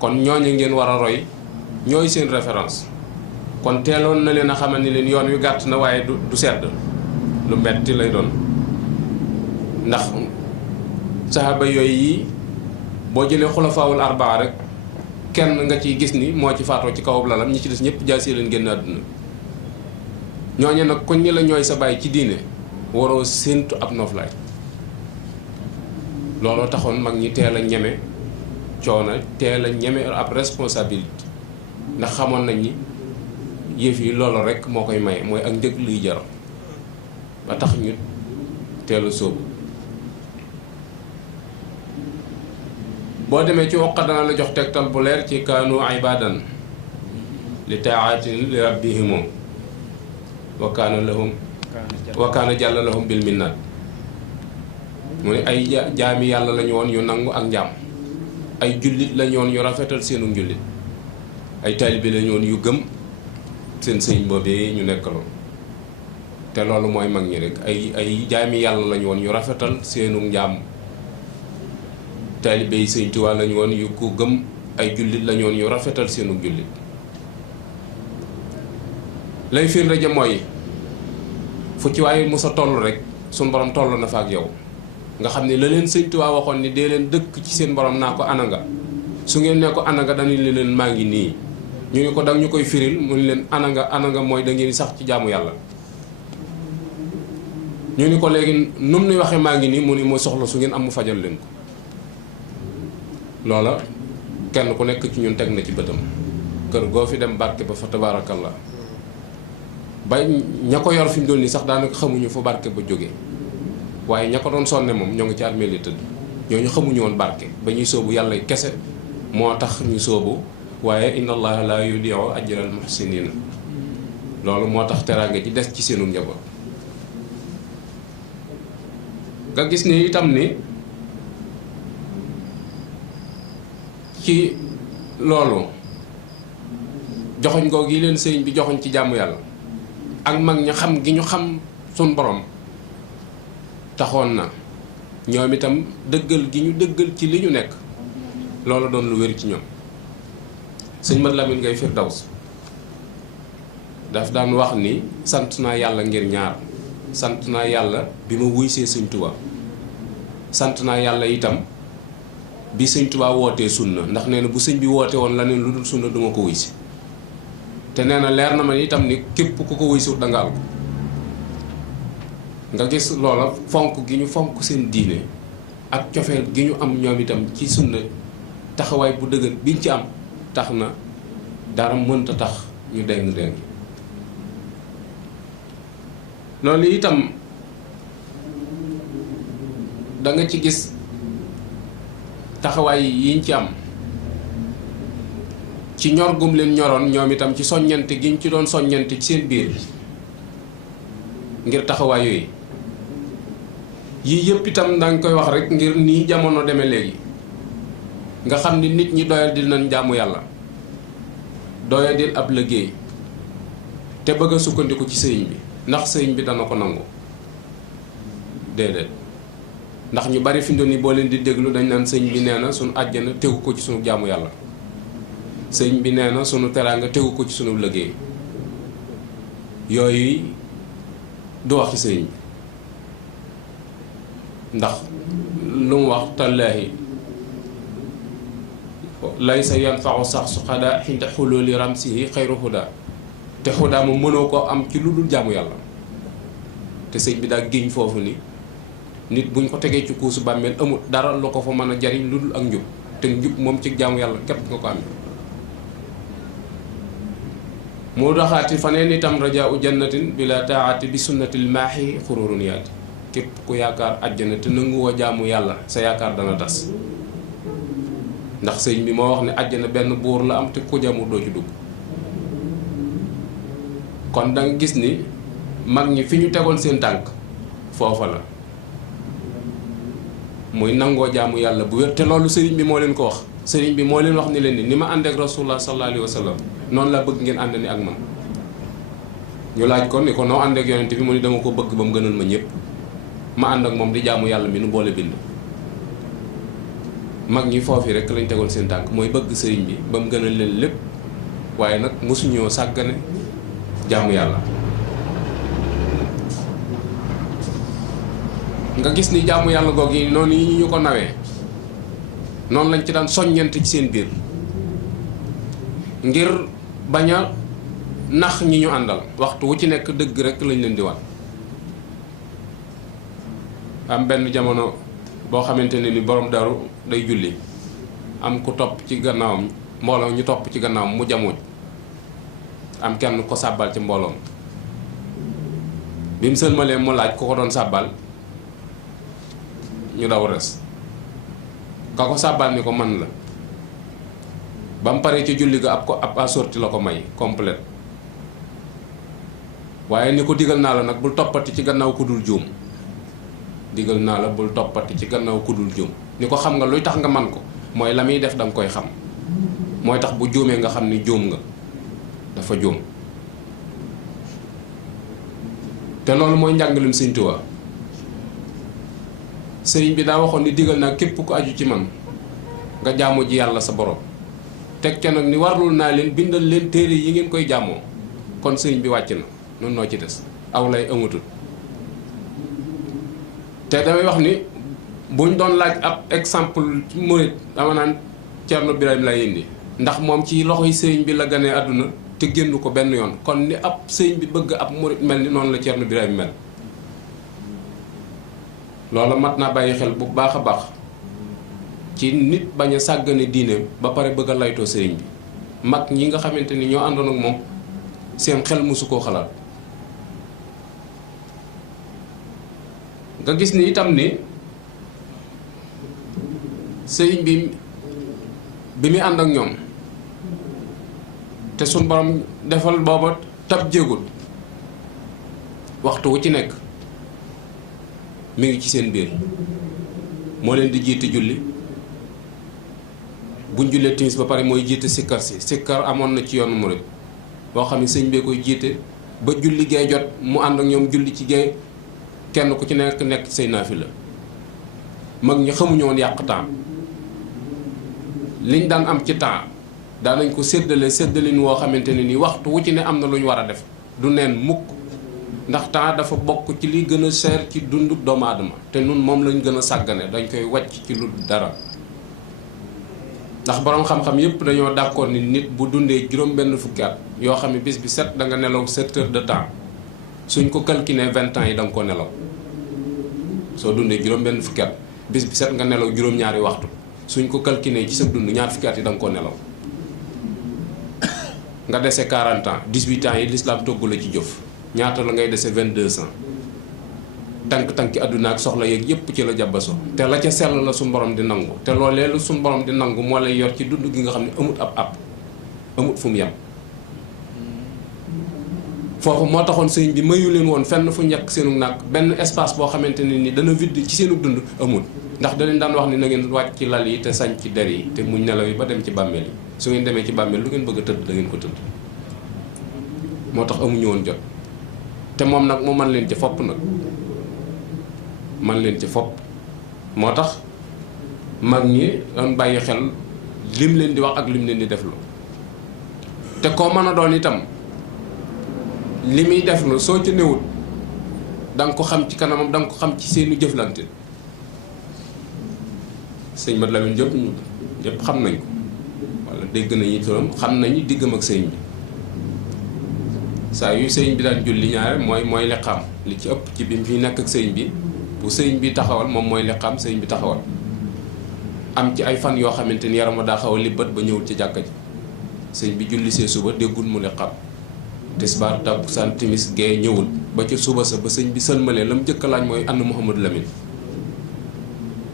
kon ñooñu ngeen war a roy ñooy seen référence kon teeloon na leen a xamal ni leen yoon wi gàtt na waaye du sedd lu metti lay doon ndax saxaaba yooyu yi boo jëlee xulafaawul arbaa rek kenn nga ciy gis ni moo ci faatoo ci kawub lalam ñi ci des ñëpp jaasi leen génn àdduna ñooñu nag kuñ ñi la ñooy sa bàyyi ci diine waroo séentu ab noflaay looloo taxoon mag ñi teel a ñeme coono teel a ñeme ab responsabilité ndax xamoon nañ ni yëf yi loolu rek moo koy maye mooy ak njëg luy jar ba tax ñu teel a sóobu boo demee ci waqt dana la jox tegtal bu leer ci kaanu ibadan li taatin li rabbihim wa kaana jàlla lahum bil minnat mu ne ay jaami yàlla lañu woon yu nangu ak njaam ay jullit lañu woon yu rafetal seenu njullit ay taalibe lañu woon yu gëm seen sëñ boobee ñu nekkaloon te loolu mooy mag ñi rek ay jaami yàlla lañu woon yu rafetal seenu njaam taalibe yi sëñ Tuubaa lañu woon yu ko gëm ay jullit lañu woon yu rafetal seenu jullit lay firnde ja mooy fu ci waaye musa toll rek suñ borom toll na fa ak yow nga xam ne la leen sëñ Tuubaa waxoon ni dee leen dëkk ci seen borom naa ko ana nga su ngeen ne ko ana nga dañu leen maa ngi nii ñu ni ko dang ñu koy firil mu ni leen ana nga mooy da ngeen sax ci jaamu yàlla ñu ni ko léegi nu mu nuy waxee maa ngi nii mu ni mooy soxla su ngeen am mu fajal leen ko loola kenn ku nekk ci ñun teg na ci bëtam kër goo fi dem barke ba fa tabaarakallah ba ña ko yor fi mu doon nii sax daanaka xamuñu fu barke ba jóge waaye ña ko doon sonne moom ñoo ngi ci armée li tëdd ñooñu xamuñu woon barke ba ñuy sóobu yàlla kese moo tax ñu sóobu waaye inna allaha la yudiu ajral muhsinina loolu moo tax teraanga ji des ci seenu njaboot nga gis ni itam ni ci loolu joxoñ googu yi leen sëriñ bi joxoñ ci jàmm yàlla ak mag ña xam gi ñu xam suñ borom taxoon na ñoom itam dëggal gi ñu dëggal ci li ñu nekk loolu doon lu wér ci ñoom sëñ Mat Lamin Gay Firdaws daf daan wax ni sant naa yàlla ngir ñaar sant naa yàlla bi ma wuy see sëñ Tuubaa sant naa yàlla itam bi sëñ Tuubaa wootee sunna ndax nee na bu sëñ bi woote woon la neen lu dul sunna duma ko wuy si te nee na leer na ma itam ni képp ku ko wuy si danga al ko nga gis loola fonk gi ñu fonk seen diine ak cofeel gi ñu am ñoom itam ci sunna taxawaay bu dëgër biñ ci am tax na dara mënta tax ñu déng loolu itam da nga ci gis taxawaay yiñ ci am ci ñor gum leen ñoroon ñoom itam ci soññante giñ ci doon soññante ci seen biir ngir taxawaay yooyu yii yëpp itam danga koy wax rek ngir nii jamono demee léegi nga xam ni nit ñi doyal dil nañ jaamu yàlla doyal dil ab liggéey te bëgg a sukkandiku ci sëriñ bi ndax sëriñ bi dana ko nangu déedéet ndax ñu bari fi mu doon nii boo leen di déglu dañ naan sëriñ bi nee na sunu àjjana tegu ko ci sunu jaamu yàlla sëriñ bi nee na sunu teraanga tegu ko ci sunu liggéey yooyu du wax ci sëriñ bi ndax lu mu wax tallaahi laysa yanfa'u sax su xadaa xinda xulóoli ramsihi xayru huda te huda moom mënoo koo am ci lu dul jaamu yàlla te sëñ bi daa géñ foofu ni nit buñ ko tegee ci kuusu bàmmeel amul dara lu ko fa mën a jariñ lu dul ak njub te njub moom ci jaamu yàlla képp nga ko amee mu doxaati faneen itam rajaau jannatin bila taati bi sunnatil maaxi xururun yaati képp ku yaakaar àjjana te nanguwoo jaamu yàlla sa yaakaar dana tas ndax sëñ bi moo wax ne àjjana benn buur la am te ku jamu doo ci dugg kon danga gis ni mag ñi fi ñu tegoon seen tànk foofa la muy nangoo jaamu yàlla bu wér te loolu sëriñ bi moo leen ko wax sëriñ bi moo leen wax ni leen ni ma ànd ak rasulullah sallallahu alayhi wa sallam noonu laa bëgg ngeen ànd ni ak man ñu laaj ko ni ko noo ànd ak yonente bi mu ni dama ko bëgg ba mu gënal ma ñëpp ma ànd ak moom di jaamu yàlla mi nu boole bind mag ñi foofu rek lañ tegoon seen tànk mooy bëgg sëriñ bi ba mu gënal leen lépp waaye nag mosuñoo sàggane jaamu yàlla. nga gis ni jaamu yàlla goog yi noonu yi ñu ko nawee noonu lañ ci daan soññante ci seen biir ngir bañ a nax ñi ñu àndal waxtu wu ci nekk dëgg rek lañ leen di wan. am benn jamono boo xamante ne ni borom daru day julli am ku topp ci gannaawam mbooloo ñu topp ci gannaawam mu jamuj am kenn ko sàbbal ci mbooloom bi mu sëlmalee mu laaj ku ko doon sàbbal ñu daw res ka ko sàbbal ni ko man la ba mu paree ci julli ga ab assorti la ko may complète waaye ni ko digal naa la nag bul toppati ci gannaaw ku dul juum digal naa la bul toppati ci gannaaw ku dul juum ni ko xam nga luy tax nga man ko mooy la muy def danga koy xam mooy tax bu juumee nga xam ni juum nga dafa juum te loolu mooy njàngalem Sëñ Tuubaa sëriñ bi daa waxoon ni digal naa képp ku aju ci man nga jaamu ji yàlla sa borom teg ca nag ni warlul naa leen bindal leen téere yi ngeen koy jaamoo kon sëriñ bi wàcc na noonu noo ci des aw lay amatul te damay wax ni buñ doon laaj ab exemple murit dama naan Cerno Birahim lay indi ndax moom ci loxoy sëriñ bi la ganee àdduna te génn ko benn yoon kon ni ab sëriñ bi bëgg ab murit mel ni noonu la Cerno Birahim mel loola mat naa bàyyi xel bu baax a baax ci nit bañ a sàggane diineem ba pare bëgg a laytoo sëriñ bi mag ñi nga xamante ni ñoo àndoon ak moom seen xel mosu koo xalaat nga gis ni itam ni sëriñ bi muy ànd ak ñoom te suñ borom defal booba tab jéegul waxtu wu ci nekk mi ngi ci seen biir moo leen di jiite julli buñ jullee timis ba pare mooy jiite sikkar si sikkar amoon na ci yoonu murid boo xam ne sëñ bee koy jiite ba julli gee jot mu ànd ak ñoom julli ci gee kenn ku ci nekk say naafila mag ñi xamuñu woon yàq temps liñ daan am ci temps daanañ ko séddalin woo xamante ne ni waxtu wu ci ne am na lu ñu war a def du neen mukk ndax temps dafa bokk ci li gën a seer ci dundu doomu aadama te nun moom lañ gën a sàggane dañ koy wàcc ci lu dara ndax boroom xam-xam yépp dañoo d'accord ni nit bu dundee juróom benn fukki at yoo xam ne bis bi set da nga nelaw 7 heures de temps suñ ko calculé 20 ans yi da nga ko nelaw soo dundee juróom benn fukki at bis bi set nga nelaw juróom-ñaari waxtu suñ ko calculé ci sa dund ñaar fukki at yi da nga ko nelaw nga dese 40 ans 18 ans yi l'islam togg la ci jëf ñaata la ngay dese 22 ans tànk-tànki àdduna ak soxla yeeg yépp ci la jàbbaso te la ca sell la suñu borom di nangu te loolee lu suñu borom di nangu moo lay yor ci dund gi nga xam ne amut ab amut fu mu yem foofu moo taxoon sëñ bi mayu leen woon fenn fu ñàkk seenu nàkk benn espace boo xamante ne ni dana vide ci seenu dund amul ndax da leen daan wax ni na ngeen wàcc ci lal yi te sañ ci der yi te muñ nelaw yi ba dem ci bàmmeel yi su ngeen demee ci bàmmeel lu ngeen bëgg a tëdd da ngeen ko tëdd moo tax amuñu woon jot te moom nag mu man leen ci fopp nag man leen ci fopp moo tax mag ñi doon bàyyi xel lim leen di wax ak lim leen di deflu te koo mën a doon itam li muy deflu soo ci newut da nga ko xam ci kanamam da nga ko xam ci seeni jëflante sëñ Mat Lamin Jóob ñëpp xam nañ ko wala dégg nañu turam xam nañu diggam ak sëñ bi saa yu sëñ bi daan julli ñaare mooy liqaam li ci ëpp ci bi mu fi nekk ak sëñ bi bu sëñ bi taxawal moom mooy liqaam sëñ bi taxawal am ci ay fan yoo xamante ni yaram daa xaw a libbat ba ñëwul ci jàkka ji sëñ bi julli see suba déggul mu liqaam tisbaar takkusaan timis gee ñëwul ba ci suba sa ba sëñ bi sëlmalee la mu jëkk laaj mooy ànd Mouhamadou Lamine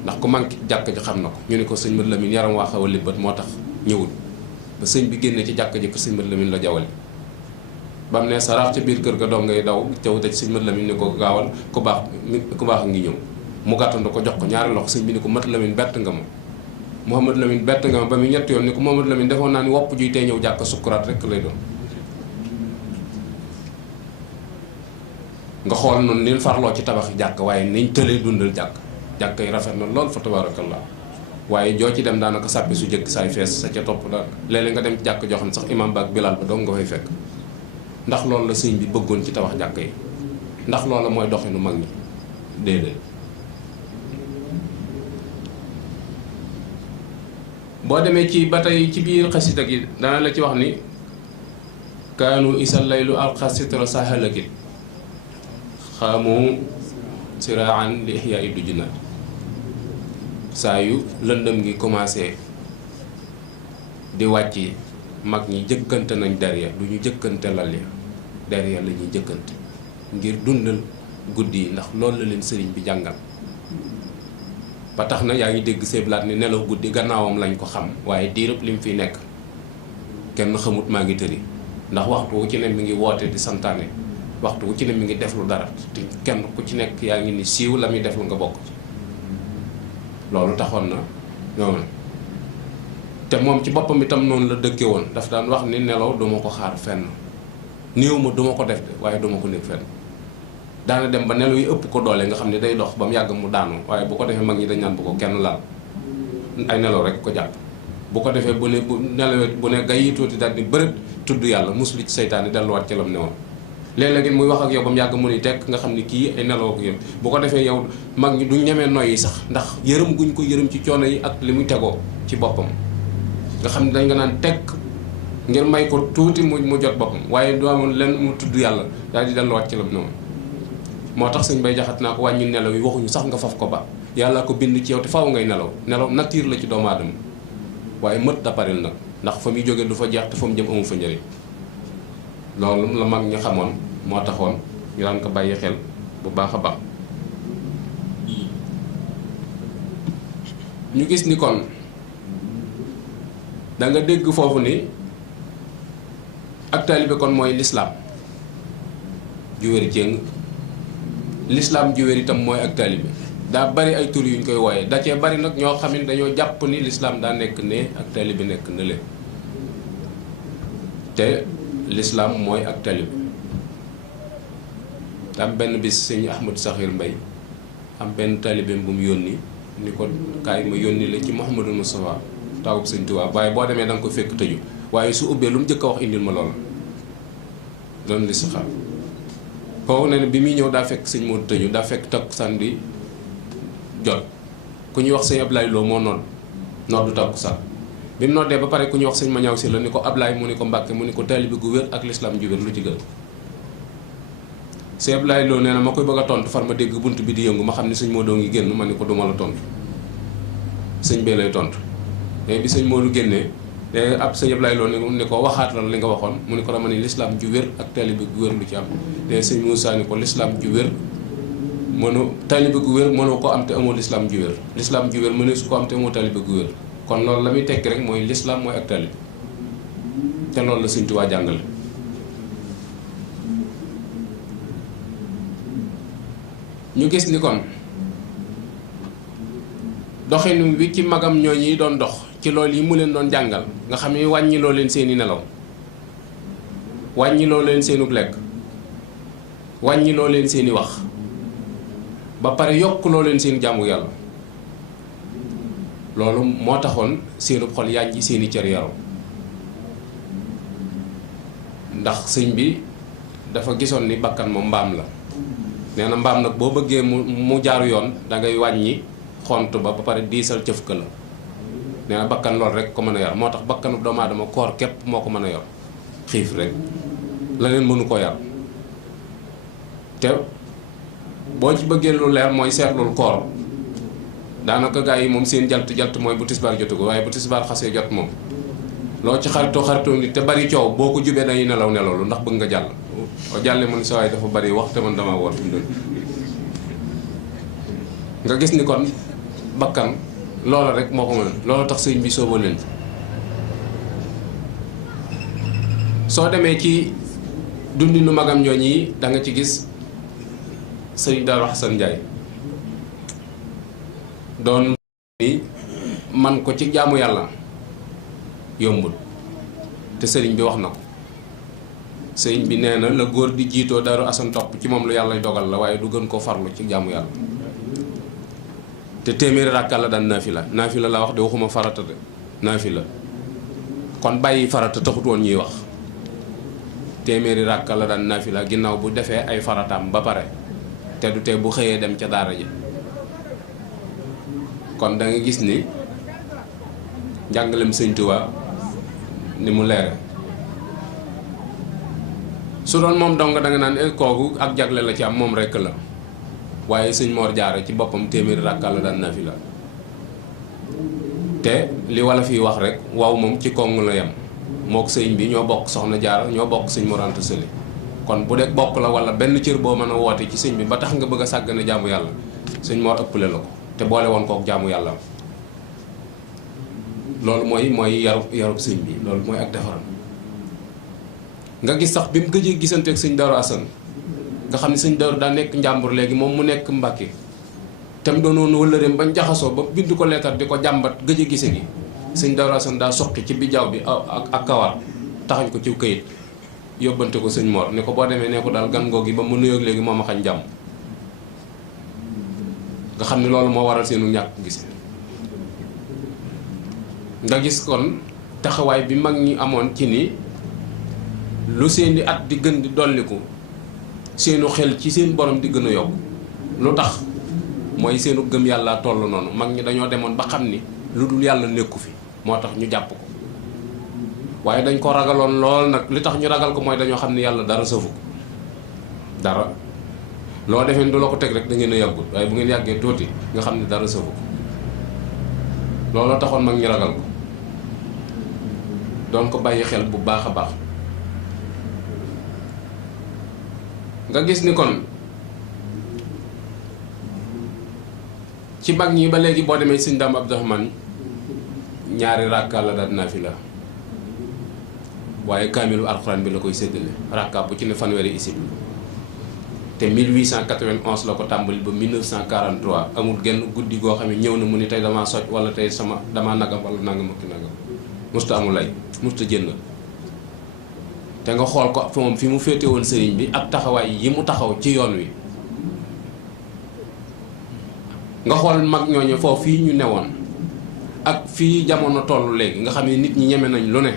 ndax ku manqué jàkk ji xam na ko ñu ne ko sëñ Mat Lamine yaram waa xaw a libbat moo tax ñëwul ba sëñ bi génnee ci jàkk ji ko sëñ Mat Lamine la jawale ba mu ne saraax ca biir kër ga doo ngay daw caw daj sëñ Mat Lamine ni ko gaawal ku baax ngi ñëw mu gàttandu ko jox ko ñaari loxo sëñ bi ni ko Mat Lamine bett nga ma Mouhamadou Lamine bett nga ma ba mu ñetti yoon ni ko Mouhamadou Lamine defoon naa ni wopp juy tey ñëw jàkk sukkuraat rekk lay doon nga xool noonu leen farloo ci tabaxi jàkk waaye nañ tëlee dundal jàkk yi rafet na lool fa tabarakallah waaye joo ci dem daanaka sàppi su jëkk saay fees sa ca topp da léeg-léeg nga dem ci jàkk joo xam ne sax imam ba ak bilal ba dong nga fay fekk. ndax loolu la sëñ bi bëggoon ci tabax jàkk yi ndax loola mooy doxinu mag ñi déedéet. boo demee ci ba tey ci biir xasida gi dana la ci wax ni kaanu isal laylu alxasitra sahalakit xaamu siraan li ihya iddu jinnaat saa yu lëndëm gi commencé di wàcc mag ñi jëkkante nañ derrière du ñu jëkkante lal ya derrière la ñuy jëkkante ngir dundal guddi yi ndax loolu la leen sëriñ bi jàngal. ba tax na yaa ngi dégg seeblaat ni nelaw guddi gannaawam lañ ko xam waaye diirëb li mu fiy nekk kenn xamut maa ngi tëri ndax waxtu wu ci ne mi ngi woote di santaane waxtu wu ci ne mi ngi def lu dara te kenn ku ci nekk yaa ngi ni siiw la muy def lu nga bokk ci loolu taxoon na noonu te moom ci boppam itam noonu la dëkke woon daf daan wax ni nelaw duma ko xaar fenn néew ma duma ko def de waaye duma ko nekk fenn. daana dem ba nelaw yi ëpp ko doole nga xam ne day dox ba mu yàgg mu daanu waaye bu ko defee mag ñi dañ naan bu ko kenn laal ay nelaw rek ko jàpp bu ko defee bu nelawee bu ne gay yi tuuti daal di bërët tudd yàlla muslu ci seytaane delluwaat ci lam ne woon léeg-léeg muy wax ak yow ba mu yàgg mu ni tekk nga xam ne kii ay nelaw ko yëm bu ko defee yow mag ñi duñ ñemee noy yi sax ndax yërëm guñ ko yërëm ci coono yi ak li muy tegoo ci boppam nga xam ne dañ nga naan tekk ngir may ko tuuti mu jot boppam waaye du amoon lenn mu tudd yàlla daal di delluwaat ci lam ne woon moo tax sëñ bay jaxat naa ko wàññi nelaw yi waxuñu sax nga faf ko ba yàlla ko bind ci yow te faaw ngay nelaw nelaw nature la ci doomu aadama waaye mët d'aparil nag ndax fa muy jógee du fa jeex te fa mu jëm amu fa njëriñ loolu la mag ñi xamoon moo taxoon ñu daan ko bàyyi xel bu baax a baax. ñu gis ni kon da nga dégg foofu ni ak taalibe kon mooy lislaam ju wér jéng lislaam ju wér itam mooy ak taalibe daa bari ay tur yu ñu koy wooyee da cee bari nag ñoo xam ne dañoo jàpp ni lislaam daa nekk ne ak taalibe nekk na leen te lislaam mooy ak taalibe am benn bis sëñ Ahmadu Saxiir Mbay am benn taalibeem bu mu yónni ni ko kaay ma yónni la ci Mouhamadou Moustapha taawub sëñ Tuubaa waaye boo demee da nga ko fekk tëju waaye su ubbee lu mu njëkk a wax indil ma loolu doon li si xam kooku ne bi muy ñëw daa fekk sëñ Moodu tëju daa fekk takkusaan bi jot ku ñuy wax sëñ Ablaye Lo moo noddu takkusaan bi mu noddee ba pare ku ñuy wax sëñ Mañaaw Si la ni ko Ablaye mu ni ko Mbàkke mu ni ko taalibe gu wér ak lislaam ju wér lu ci gën sëñ Ablaye Lo nee na ma koy bëgg a tontu far ma dégg bunt bi di yëngu ma xam ne sëñ Moodu ngi génn ma ni ko duma la tontu sëñ bee lay tontu mais bi sëñ Moodu génnee ab sëñ Ablaye Lo ni ko waxaat la li nga waxoon mu ni ko dama ni lislaam ju wér ak taalibe gu wér lu ci am te sëñ Moussa ni ko lislaam ju wér mënu taalibe gu wér mënoo ko am te amoo lislaam ju wér lislaam ju wér mënee su ko am te amoo taalibe gu wér kon loolu la muy tekki rek mooy lislaam mooy ak taalibe te loolu la Sëñ Tuubaa jàngale ñu gis ni kon doxin wi ci magam ñooñi doon dox ci loolu yi mu leen doon jàngal nga xam ne wàññiloo leen seeni nelaw wàññiloo leen seenug lekk wàññiloo leen seeni wax ba pare yokkuloo leen seen jaamu yàlla loolu moo taxoon seenub xol yànji seeni cër yaru ndax sëñ bi dafa gisoon ni bakkan moom mbaam la nee na mbaam nag boo bëggee mu jaaru yoon da ngay wàññi xont ba pare diisal cëf ka la nee na bakkan loolu rek ko mën a yor moo tax bakkanu doomu aadama koor képp moo ko mën a yor xiif rek la leen mënu ko yar te boo ci bëggee lu leer mooy seetlul koor daanaka gaa yi moom seen jalt mooy bu tisbaar jotu ko waaye bu tisbaar xasee jot moom loo ci xaritoo nit te bari coow boo ko jubee dañuy nelaw lu ndax bëgg nga jàll o jàlle man sa waay dafa bari wax te man dama woor fi mu doon nga gis ni kon bakkan loola rek moo ko mën loolu tax sëñ bi sóoba leen soo demee ci dundinu magam ñooñ yi da nga ci gis sëriñ Daaru Xasan Njaay doon ni man ko ci jaamu yàlla yombul te sëriñ bi wax na ko sëriñ bi nee na la góor di jiitoo Daaru Asan topp ci moom lu yàlla dogal la waaye du gën koo farlu ci jaamu yàlla te téeméeri rakka la daan naafila la wax de waxuma farata de naafila kon bàyyi farata taxut woon ñuy wax téeméeri rakka la daan naafila ginnaaw bu defee ay farataam ba pare te du tee bu xëyee dem ca daara ji kon da nga gis ni njàngalem Sëñ Tuubaa ni mu leere su doon moom dong da nga naan kooku ak jagle la ci am moom rekk la waaye Sëñ Mor Jaara ci boppam téeméeri rakka la daan naafila te li wala fiy wax rek waaw moom ci kong la yem mook sëñ bi ñoo bokk Soxna Jaara ñoo bokk Sëñ Mor Anta Sali kon bu dee bokk la wala benn cër boo mën a woote ci sëñ bi ba tax nga bëgg a sàggane jaamu yàlla Sëñ Mor ëppale la ko te boole woon kook jaamu yàlla loolu mooy yarub sëñ bi loolu mooy ak defaram nga gis sax bi mu gëjee gisante ak Sëñ Daaru Asan nga xam ne Sëñ Daaru daa nekk njàmbur léegi moom mu nekk Mbàkke te mu doonoon wëllëreem bañ jaxasoo ba bind ko leetar di ko jàmbat gëj a gise gi Sëñ Daaru Asan daa soqi ci bijaaw bi ak kawar taxañ ko ci këyit yóbbante ko Sëñ Mor ne ko boo demee ne ko daal gan googi ba mu nuyoog léegi moo ma xañ jàmm nga xam ne loolu moo waral seenu ñàkk gis nga gis kon taxawaay bi mag ñi amoon ci ni lu seeni at di gën di dolliku seenu xel ci seen borom di gën a yokk lu tax mooy seenu gëm yàlla toll noonu mag ñi dañoo demoon ba xam ni lu dul yàlla nekku fi moo tax ñu jàpp ko waaye dañ ko ragaloon lool nag li tax ñu ragal ko mooy dañoo xam ni yàlla dara sëfu ko dara loo defee du la ko teg rek da ngeen a yàggut waaye bu ngeen yàggee tuuti nga xam ni dara sëfu ko looloo taxoon mag ñi ragal ko doon ko bàyyi xel bu baax a baax nga gis ni kon ci mag ñi ba léegi boo demee Sëñ Daam Abdourahmane ñaari rakka la daan naafila waaye kaamilu alxuraan bi la koy séddale rakka bu ci ne fanweeri isib te 1891 la ko tàmbali ba 1943 amul genn guddi goo xam ne ñëw na mu ni tey damaa soj wala tey damaa nagam wala nangam ak nangam musta amul lay musta jënd te nga xool ko moom fi mu féete woon sëriñ bi ak taxawaay yi mu taxaw ci yoon wi nga xool mag ñooñu foofu fii ñu newoon ak fii jamono toll léegi nga xam ne nit ñi ñeme nañ lu ne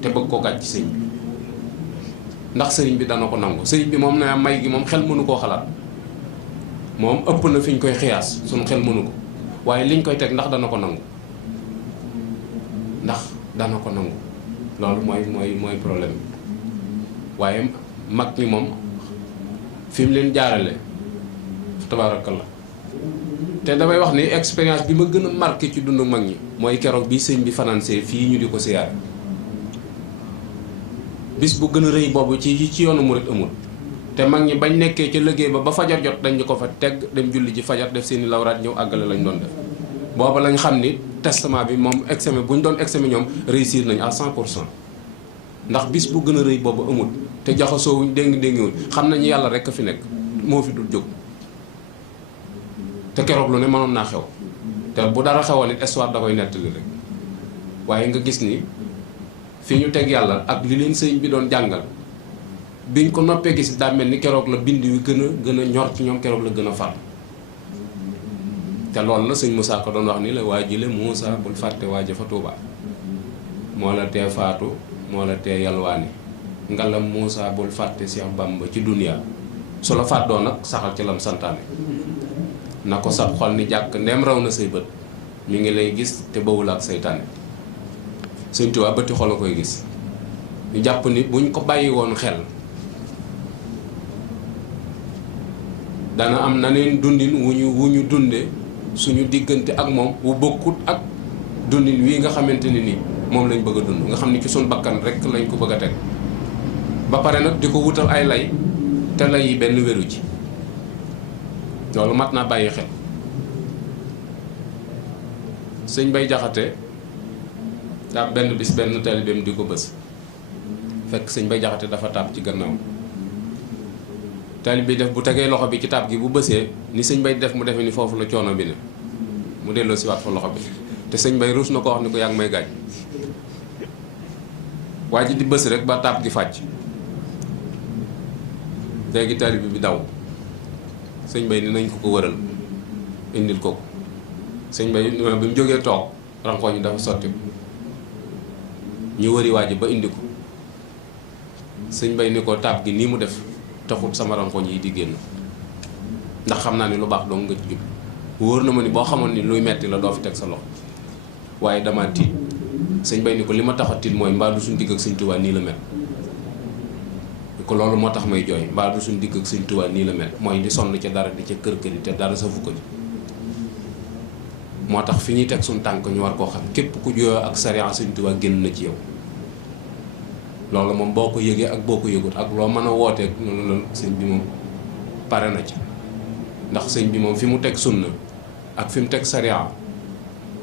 te bëgg ko gàcc ci sëñ bi ndax sëriñ bi dana ko nangu sëriñ bi moom na may gi moom xel mënu koo xalaat moom ëpp na fi ñu koy xiyaas suñu xel mënu ko waaye liñ koy teg ndax dana ko nangu ndax dana ko nangu loolu mooy problème bi waaye mag ñi moom fi mu leen jaarale tabarakallah te damay wax ni expérience bi ma gën a marqué ci dundu mag ñi mooy keroog bi sëñ bi financé fii ñu di ko siyaare bis bu gën a rëy boobu ci yoonu murit amul te mag ñi bañ nekkee ca liggéey ba fajar jot dañ ñu ko fa teg dem julli ji fajar def seeni lawraat ñëw àggale lañ doon def booba lañ xam ni testament bi moom examen bu ñu doon examen ñoom réussir nañ à 100% ndax bis bu gën a rëy boobu amul te jaxasoowuñ déngiwuñ xam nañu yàlla rek a fi nekk moo fi dul jóg te keroog lu ne mënoon naa xew te bu dara xewoon it histoire da koy nettali rek waaye nga gis ni fi ñu teg yàlla ak li leen sëñ bi doon jàngal biñ ko noppee gis daa mel ni keroog la bind wi gën a ñor ci ñoom keroog la gën a far te loolu la sëñ Moussa ko doon wax ni la waa jile Moussa bul fàtte waa jëfa Tuuba moo la tee faatu moo la tee yalwaani ngalam Moussa bul fàtte Cheikh Bamba ci dunya su la fàddoo nag saxal ci lam santaane na ko sab xol ni jàkk ndem raw na say bët mi ngi lay gis te bawul ak saytaane Sëñ Tuubaa bëti xol a koy gis ñu jàpp ni buñ ko bàyyi woon xel dana am naneen dundin wu ñu dunde suñu diggante ak moom wu bokkut ak dundin wii nga xamante ni nii moom lañ bëgg a dund nga xam ni ci suñ bakkan rek lañ ko bëgg a teg ba pare nag di ko wutal ay lay te lay yi benn wéru ci loolu mat naa bàyyi xel sëñ Bay Jaxate daa benn bis benn taalibeem di ko bës fekk sëñ Bay Jaxate dafa taab ci gannaaw taalibe bi def bu tegee loxo bi ci taab gi bu bësee ni sëñ Bay def mu defe ni foofu la coono bi ne mu delloo si waat fa loxo bi te sëñ Bay ruus na ko wax ni ko yaa ngi may gaañ waa ji di bës rek ba taab gi fàcc léegi taalibe bi daw sëñ Bay ni nañ ko wëral indil ko sëñ Bay bi mu jógee toog rankoñ yi dafa sotti ñu wëri waa ji ba indi ko sëñ Bay ni ko taab gi nii mu def taxut sama rankoñ yi di génn ndax xam naa ni lu baax dong nga ci jub wóor na ma ni boo xamoon ni luy metti la doo fi teg sa loxo waaye dama tiit sëñ Bay ni ko li ma tax a tiit mooy mbaa du suñ digg ak sëñ Tuubaa nii la mel ko loolu moo tax may jooy mbaa du suñ digg ak sëñ Tuubaa nii la mel mooy di sonn ca dara di ca kër kër yi te dara sa fukk ji moo tax fi ñuy teg suñ tànk ñu war koo xam képp ku jooyoo ak sariya sëñ Tuubaa génn na ci yow loolu moom boo ko yëgee ak boo ko yëgut ak loo mën a wootee noonu la sëñ bi moom pare na ci ndax sëñ bi moom fi mu teg sunna ak fi mu teg sariya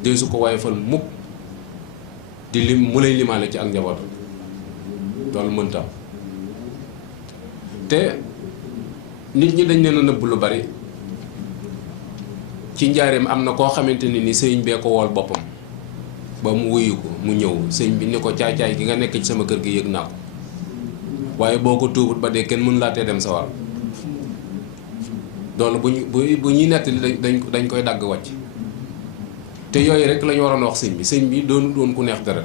dee su ko woyofal mukk di lim mu lay limaale ci ak njaboot loolu mënta am te nit ñi dañ leen a nëbb lu bari ci njaareem am na koo xamante ni sëñ bee ko wool boppam ba mu wuyu ko mu ñëw sëñ bi ni ko caay-caay gi nga nekk ci sama kër gi yëg naa ko waaye boo ko tuubut ba dee kenn mënu laa tee dem sa wàll loolu bu ñuy nettali dañ koy dagg wàcc te yooyu rek la ñu waroon wax sëñ bi doonut woon ku neex dara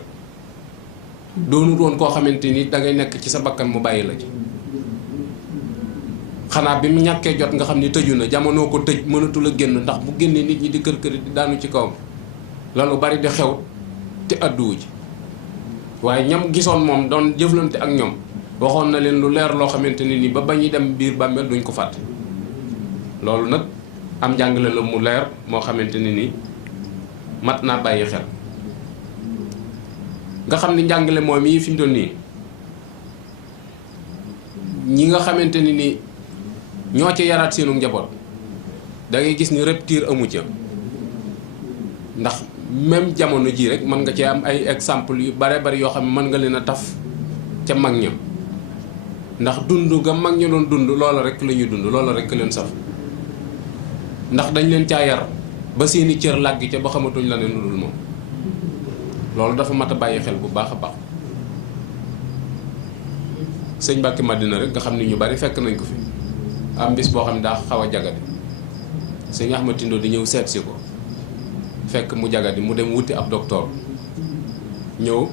doonut woon koo xamante ni dangay nekk ci sa bakkan mu bàyyi la ci xanaa bi mu ñàkkee jot nga xam ni tëju na jamono ko tëj mënatul a génn ndax bu génnee nit ñi di kër kër di daanu ci kawam loolu bari di xew te àdduwu ci waaye ñam gisoon moom doon jëflante ak ñoom waxoon na leen lu leer loo xamante ne ni ba ñuy dem biir bàmmeel duñ ko fàtte loolu nag am njàngale la mu leer moo xamante ne ni mat naa bàyyi xel nga xam ni njàngale moom yi fi mu doon nii ñi nga xamante ni ni ñoo ca yaraat seenu njaboot da ngay gis ni rupture amu ca ndax même jamono jii rek mën nga cee am ay exemple yu bare bari yoo xam ne mën nga leen a taf ca mag ña ndax dund ga mag ña doon dund loola rek la ñuy dund loola rek leen saf ndax dañ leen caa yar ba seeni cër làgg ca ba xamatuñ la ne lu dul moom loolu dafa mat a bàyyi xel bu baax a baax sëñ Mbàkke Madina rek nga xam ni ñu bari fekk nañ ko fi am bis boo xam ne daa xaw a jagadi sëñ Ahmad Tindo di ñëw seet si ko fekk mu jagadi mu dem wuti ab docteur ñëw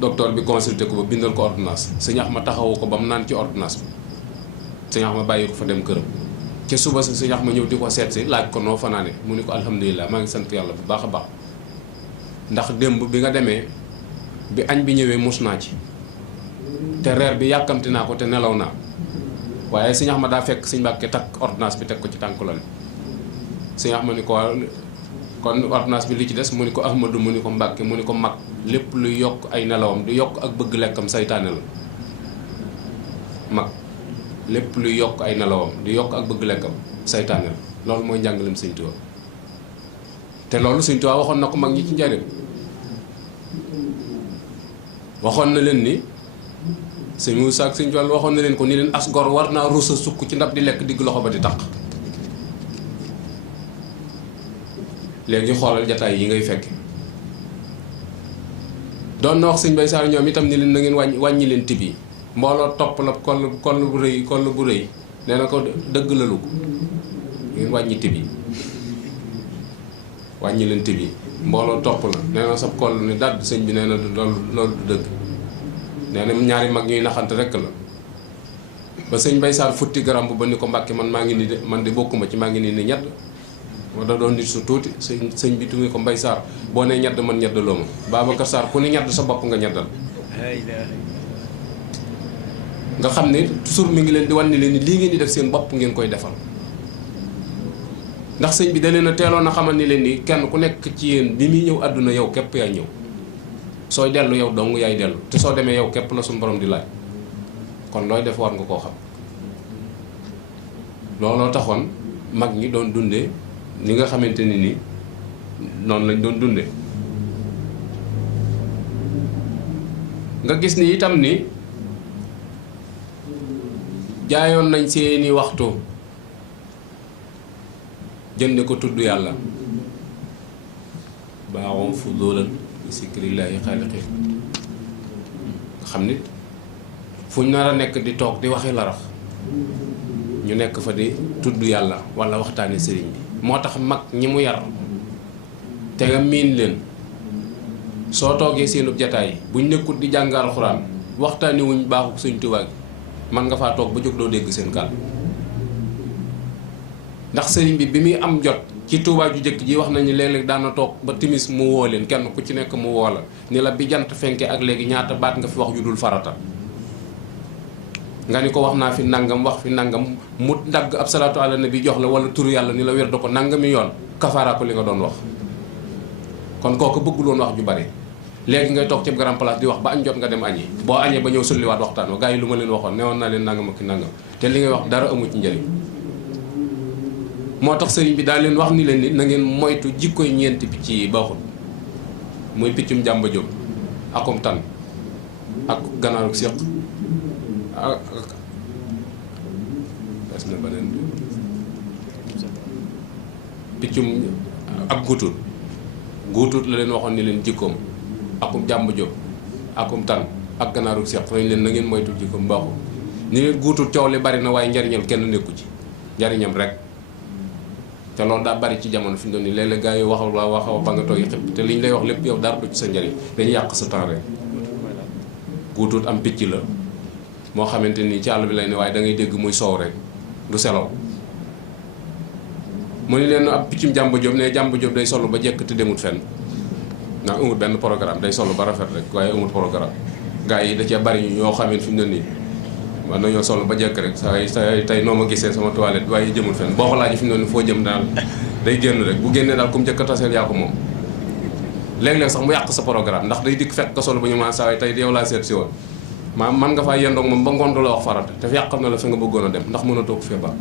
docteur bi consulté ko ba bindal ko ordonnance sëñ Ahmad taxawu ko ba mu naan ci ordonnance bi sëñ Ahmad bàyyi ko fa dem këram ca suba si sëñ Ahmad ñëw di ko seet si laaj ko noo fanaane mu ni ko alhamdulilah maa ngi sant yàlla bu baax a baax ndax démb bi nga demee bi añ bi ñëwee mus naa ci te reer bi yàkkamti naa ko te nelaw naa waaye sëñ Ahmad daa fekk sëñ Mbàkke takk ordonnance bi teg ko ci tànku lal sëñ Ahmad ni ko kon ordonnance bi li ci des mu ni ko Ahmadu mu ni ko Mbàkke mu ni ko mag lépp luy yokk ay nelawam di yokk ak bëgg lekkam saytaane la mag lépp luy yokk ay nelawam di yokk ak bëgg lekkam saytaane la loolu mooy njàngalem sëñ Tuubaa te loolu sëñ Tuubaa waxoon na ko mag ñi ci njariñ waxoon na leen ni sëñ Muusaa ak sëñ Fallu waxoon na leen ko ni leen as gor war naa rusa sukk ci ndab di lekk digg loxo ba di taq léegi xoolal jataay yi ngay fekk doon na wax sëñ Bay Saar ñoom itam ni leen na ngeen wàññi leen tib yi mbooloo topp la koll bu rëy nee na ko dëgg lalu ko ngeen wàññi tib yi wàññi leen tib yi mbooloo topp la nee na sab koll ni dàdd sëñ bi nee na loolu du dëgg nee na ñaari mag ñuy naxante rekk la ba sëñ Bay Saar futti garam bu ba ni ko Mbàkke man maa ngi ni de man de bokkuma ci maa ngi nii ni ñett moo da doon nit su tuuti sëñ bi tuuti ko Mbay Saar boo nee ñedd man ñedd loo ma Babacar Saar ku ni ñedd sa bopp nga ñeddal nga xam ne toujours mi ngi leen di wan ni leen ni lii ngeen di def seen bopp ngeen koy defal ndax sëñ bi da leen a teeloon a xamal ni leen ni kenn ku nekk ci yéen bi muy ñëw àdduna yow képp yaay ñëw sooy dellu yow dong yaay dellu te soo demee yow képp la suñu borom di laaj kon looy def war nga koo xam looloo taxoon mag ñi doon dundee ni nga xamante ni noonu lañ doon dundee nga gis ni itam ni jaayoon nañ seeni waxtu jënde ko tudd yàlla baaxoon fu doolan bi sikrillaahi xaaliqi nga xam ni fu ñu nar a nekk di toog di waxi larax ñu nekk fa di tudd yàlla wala waxtaane sëriñ bi moo tax mag ñi mu yar te nga miin leen soo toogee seenub jataay buñ nekkut di jàng alxuraan waxtaani wuñ baaxu Sëñ Tuubaa gi man nga faa toog ba jóg doo dégg seen kàddu ndax sëriñ bi bi muy am jot ci Tuubaa ju jëkk ji wax nañu léeg-léeg daana toog ba timis mu woo leen kenn ku ci nekk mu woo la ni la bi jant fenke ak léegi ñaata baat nga fi wax ju dul farata nga ni ko wax naa fi nangam wax fi nangam mu dagg ab salaatu ala nabi jox la wala turu yàlla ni la wér da ko nangami yoon kafaara ko li nga doon wax kon kooku bëggul woon wax ju bari léegi ngay toog ci grand place di wax ba añ jot nga dem añi boo añee ba ñëw sulliwaat waxtaan wa gars yi lu ma leen waxoon newoon naa leen nangam ak nangam te li ngay wax dara amu ci njëriñ moo tax sëriñ bi daal leen wax ni leen ni na ngeen moytu jikkoy ñeenti picc yi baaxul muy piccum jàmba jóg akum tan ak ganaaru séq ak des na beneen piccum ak guutut la leen waxoon ni leen jikkoom akum jàmba jóg akum tan ak ganaaru séq nañ leen na ngeen moytu jikkoom baaxul ni leen guutut coow li bari na waaye njariñam kenn nekku ci njariñam rek te loolu daa bari ci jamono fi mu doon nii léeg-léeg gars yi waxal waa waxaw ba nga toog xëpp te liñ lay wax lépp yow dara du ci sa njëriñ dañuy yàq sa temps rek guutut am picc la moo xamante ni ci àll bi lay ne waaye da ngay dégg muy soow rek du selaw mu ni leen ab piccum jàmba jóob ne jàmba jóob day solo ba jekk te demut fenn ndax amul benn programme day solo ba rafet rek waaye amul programme gars yi da cee bari ñoo xamante fi mu doon nii man nañoo solo ba jekk rek saa tey noo ma gisee sama toilette waaye jëmul fenn boo ko laajee fi mu ne foo jëm daal day génn rek bu génnee daal comme njëkk a taseel yaa ko moom léeg-léeg sax mu yàq sa programme ndax day dikk fekk ko solo ba ñu maa saa tey yow laa seet si woon maa man nga faa yendoog moom ba ngoon du la wax farata te yàqal na la fi nga bëggoon a dem ndax mën a toog fee ba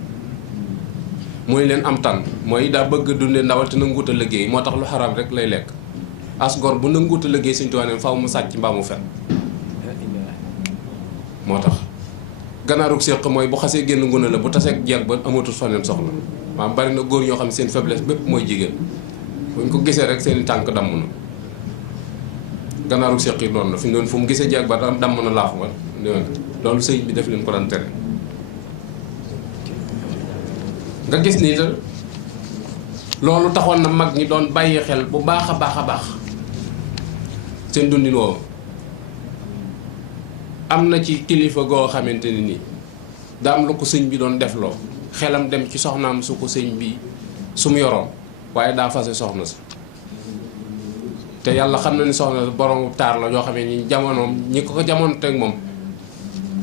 muy leen am tànn mooy daa bëgg dundee ndawal te nanguut a liggéey moo tax lu xaraam rek lay lekk as gor bu nanguut a liggéey Sëñ Tuubaa ne faaw mu sàcc mbaa mu fen moo tax ganaarug séq mooy bu xasee génn ngune la bu taseeg jeeg ba amatul faneen soxla maanaam bari na góor ñoo xam ne seen faiblesse bépp mooy jigéen buñ ko gisee rek seen tànk damm na ganaarug séq yi loolu la fi mu doon fu mu gisee jeeg ba damm na laafu ma loolu sëñ bi def leen ko daan tere nga gis ni loolu taxoon na mag ñi doon bàyyi xel bu baax a baax seen dundin woowu am na ci kilifa goo xamante ni nii daa am lu ko sëñ bi doon defloo xelam dem ci soxnaam su ko sëñ bi su mu yoroon waaye daa fase soxna sa te yàlla xam na ni soxna sa borom taar la yoo xam ne ñi jamonoom ñi ko jamono teg moom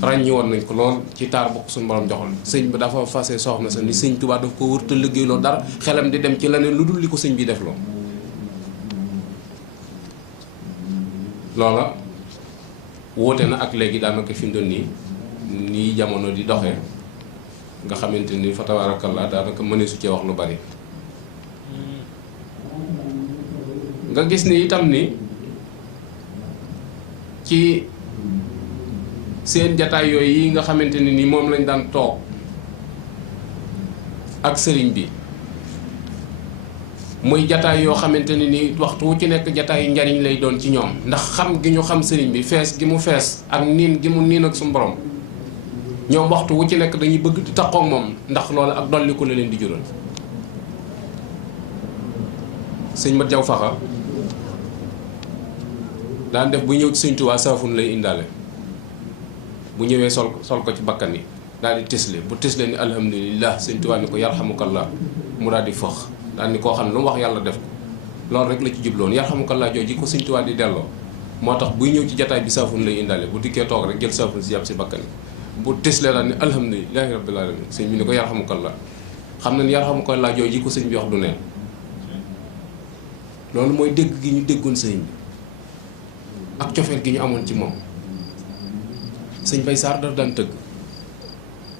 ràññi woon nañ ko lool ci taar bu ko suñu borom joxoon sëñ bi dafa fase soxna sa ni sëñ Tuubaa daf ko wërta liggéeyloo dara xelam di dem ci leneen lu dul li ko sëñ bi defloo loola woote na ak léegi daanaka fi mu doon nii jamono di doxee nga xamante ni fa tabaarakallaa daanaka mënee su cee wax lu bari nga gis ni itam ni ci seen jataay yooyu yi nga xamante ni moom lañ daan toog ak sëriñ bi muy jataay yoo xamante ni waxtu wu ci nekk jataay njariñ lay doon ci ñoom ndax xam gi ñu xam sëriñ bi fees gi mu fees ak niin gi mu niin ak suñu borom ñoom waxtu wu ci nekk dañuy bëgg di taxaw moom ndax loolu ak dolliku la leen di jural sëñ Mat Jaw Faxa daan def bu ñëw ci Sëñ Tuubaa saafun lay indaale bu ñëwee sol ko ci bakkan yi daal di tisle bu tisle ni alhamdulillah Sëñ Tuubaa ni ko yarhamukallah mu daal di fëx daal ni koo xam ne lu mu wax yàlla def ko loolu rek la ci jubloon yarhamukallah jooju ko Sëñ Tuubaa di delloo moo tax buy ñëw ci jataay bi saafun lay indaale bu dikkee toog rek jël saafun si jàpp si bakkan yi bu tisle daal ni alhamdulillahi rabbil alamin sëñ bi ni ko yarhamukallah xam na ni yarhamukallah jooju ko sëñ bi wax du neen loolu mooy dégg gi ñu déggoon sëñ bi ak cofeel gi ñu amoon ci moom sëñ Bay Saar daf daan tëgg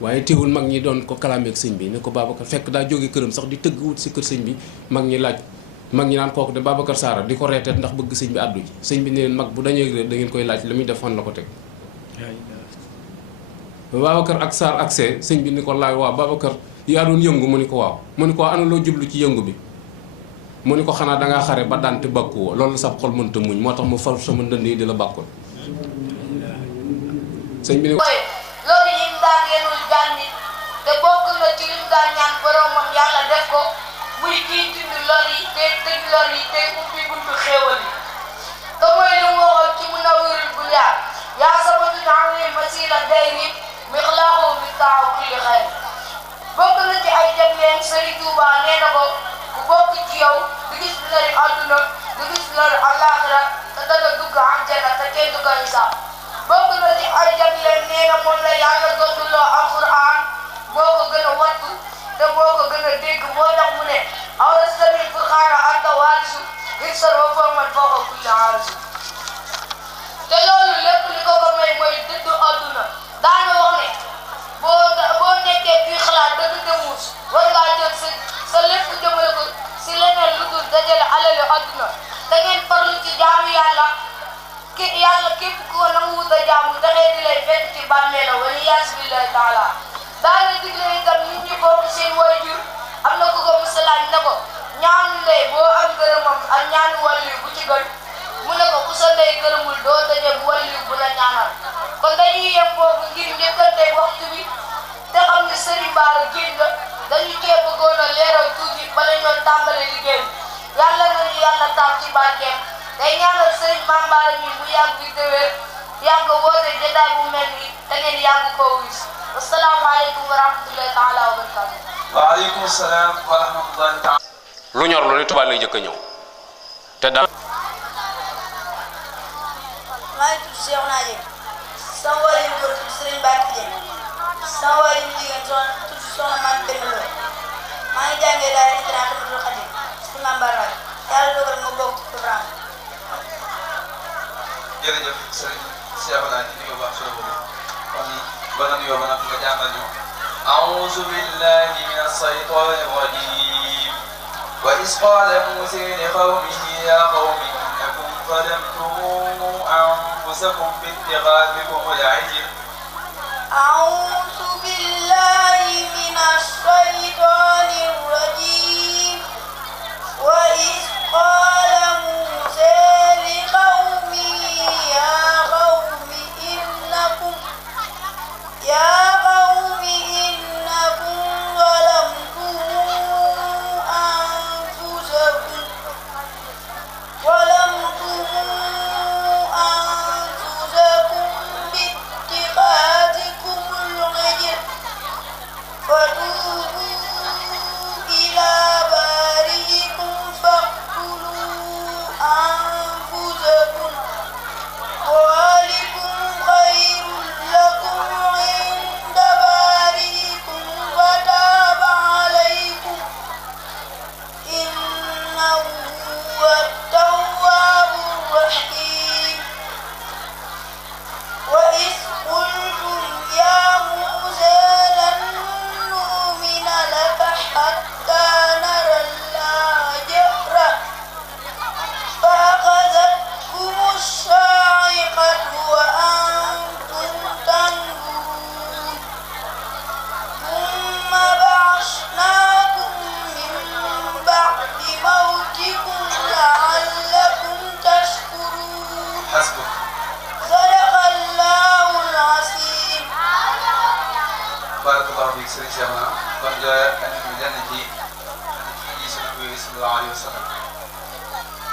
waaye teewul mag ñi doon ko kalaamee ak sëñ bi ne ko Babacar fekk daa jóge këram sax di tëgg wut si kër sëñ bi mag ñi laaj mag ñi naan kooku de Babacar Saara di ko reeteet ndax bëgg sëñ bi àddu ji sëñ bi ne leen mag bu dañuy réer da ngeen koy laaj la muy def fan la ko teg Babacar ak Saar accès sëñ bi ni ko laaj waaw Babacar yaa doon yëngu mu ni ko waaw mu ni ko ana loo jublu ci yëngu bi mu ni ko xanaa dangaa xare ba daan te bàkku woo loolu sab xol mënta muñ moo tax mu far sama ndënd yi di la bàkkul sëñ bi ni loolu yi mu daan yenul jànni te bokk na ci lim daan ñaan boromam yàlla def ko muy kii dund lor yi tey tëj lor yi tey ubbi buntu xéewal yi te mooy li mu waxoon ci Munawwirul Bunyaan yaa sabatu ta'lim masila dayri mixlaaxu bi taaw kulli xayr bokk na ci ay jagleen Sëriñ Tuuba nee na ko ku bokk ci yow di gis lori àdduna di gis lori àllaaxira te dana dugg àjjana te kenn du ko hisaab bokk na ci ay jagleen nee na moom la yàlla dolluloo alquran boo ko gën a wattu te boo ko gën a dégg moo tax mu ne awrastamil furqaana anta waarisu hirsaroo fooman fooqa kulli aarisu te loolu lépp li ko ko may mooy dëddu àdduna daana wax ne boo nekkee fii xalaat dëgg te muus war ngaa jël sa lépp jëmale ko si leneen lu dul dajale alali àdduna da ngeen farlu ci jaamu yàlla képp ku ko nangu wut a jaamu daxee di lay fekk ci bàmmeela wala yaas billahi taala daana digle itam nit ñi bokk seen waajur am na ku ko musalaaj ne ko ñaanu ndey boo am gërëmam ak ñaanu wàllu bu ci gën mu ne ko ku sa ndey gërëmul doo daje bu wàllu bu la ñaanal kon dañuy yem foofu ngir njëkkante waxtu bi te xam ne Serigne Bara génn la dañu cee bëggoon a leeral tuuti bala ñoo tàmbale liggéey bi yàlla nañu yàlla taam ci barkeem day ñaanal Serigne Mame Bara mi mu yàgg bi déwéer yàgg woote jotaay bu mel ni da ngeen yàgg koo wis asalaamaaleykum wa rahmatullahi taala wa barakatuh. waaleykum salaam wa rahmatullahi taala. lu ñor lu ni Tuubaa lay jëkk a ñëw te daal maa ngi tudd Cheikh Naa Dieng sama waajur góor tudd Serigne Mbacke Dieng sama waajur jigéen tudd Soxna Mame Penda Lo maa ngi jàngee daara internat Ahmadul Khadim si Mame Bara yàlla dogal ma bokk ci programme. jërëjëf Serigne Cheikh Naa di nuyu baax solo boobu kon ba nga nuyoo ba nga fi nga jàngal ñu. أعوذ بالله من الشيطان الرجيم وإذ قال موسى لقومه يا قوم إنكم ظلمتم أنفسكم باتخاذكم العجل. أعوذ بالله من الشيطان الرجيم وإذ قال موسى لقومه يا قوم إنكم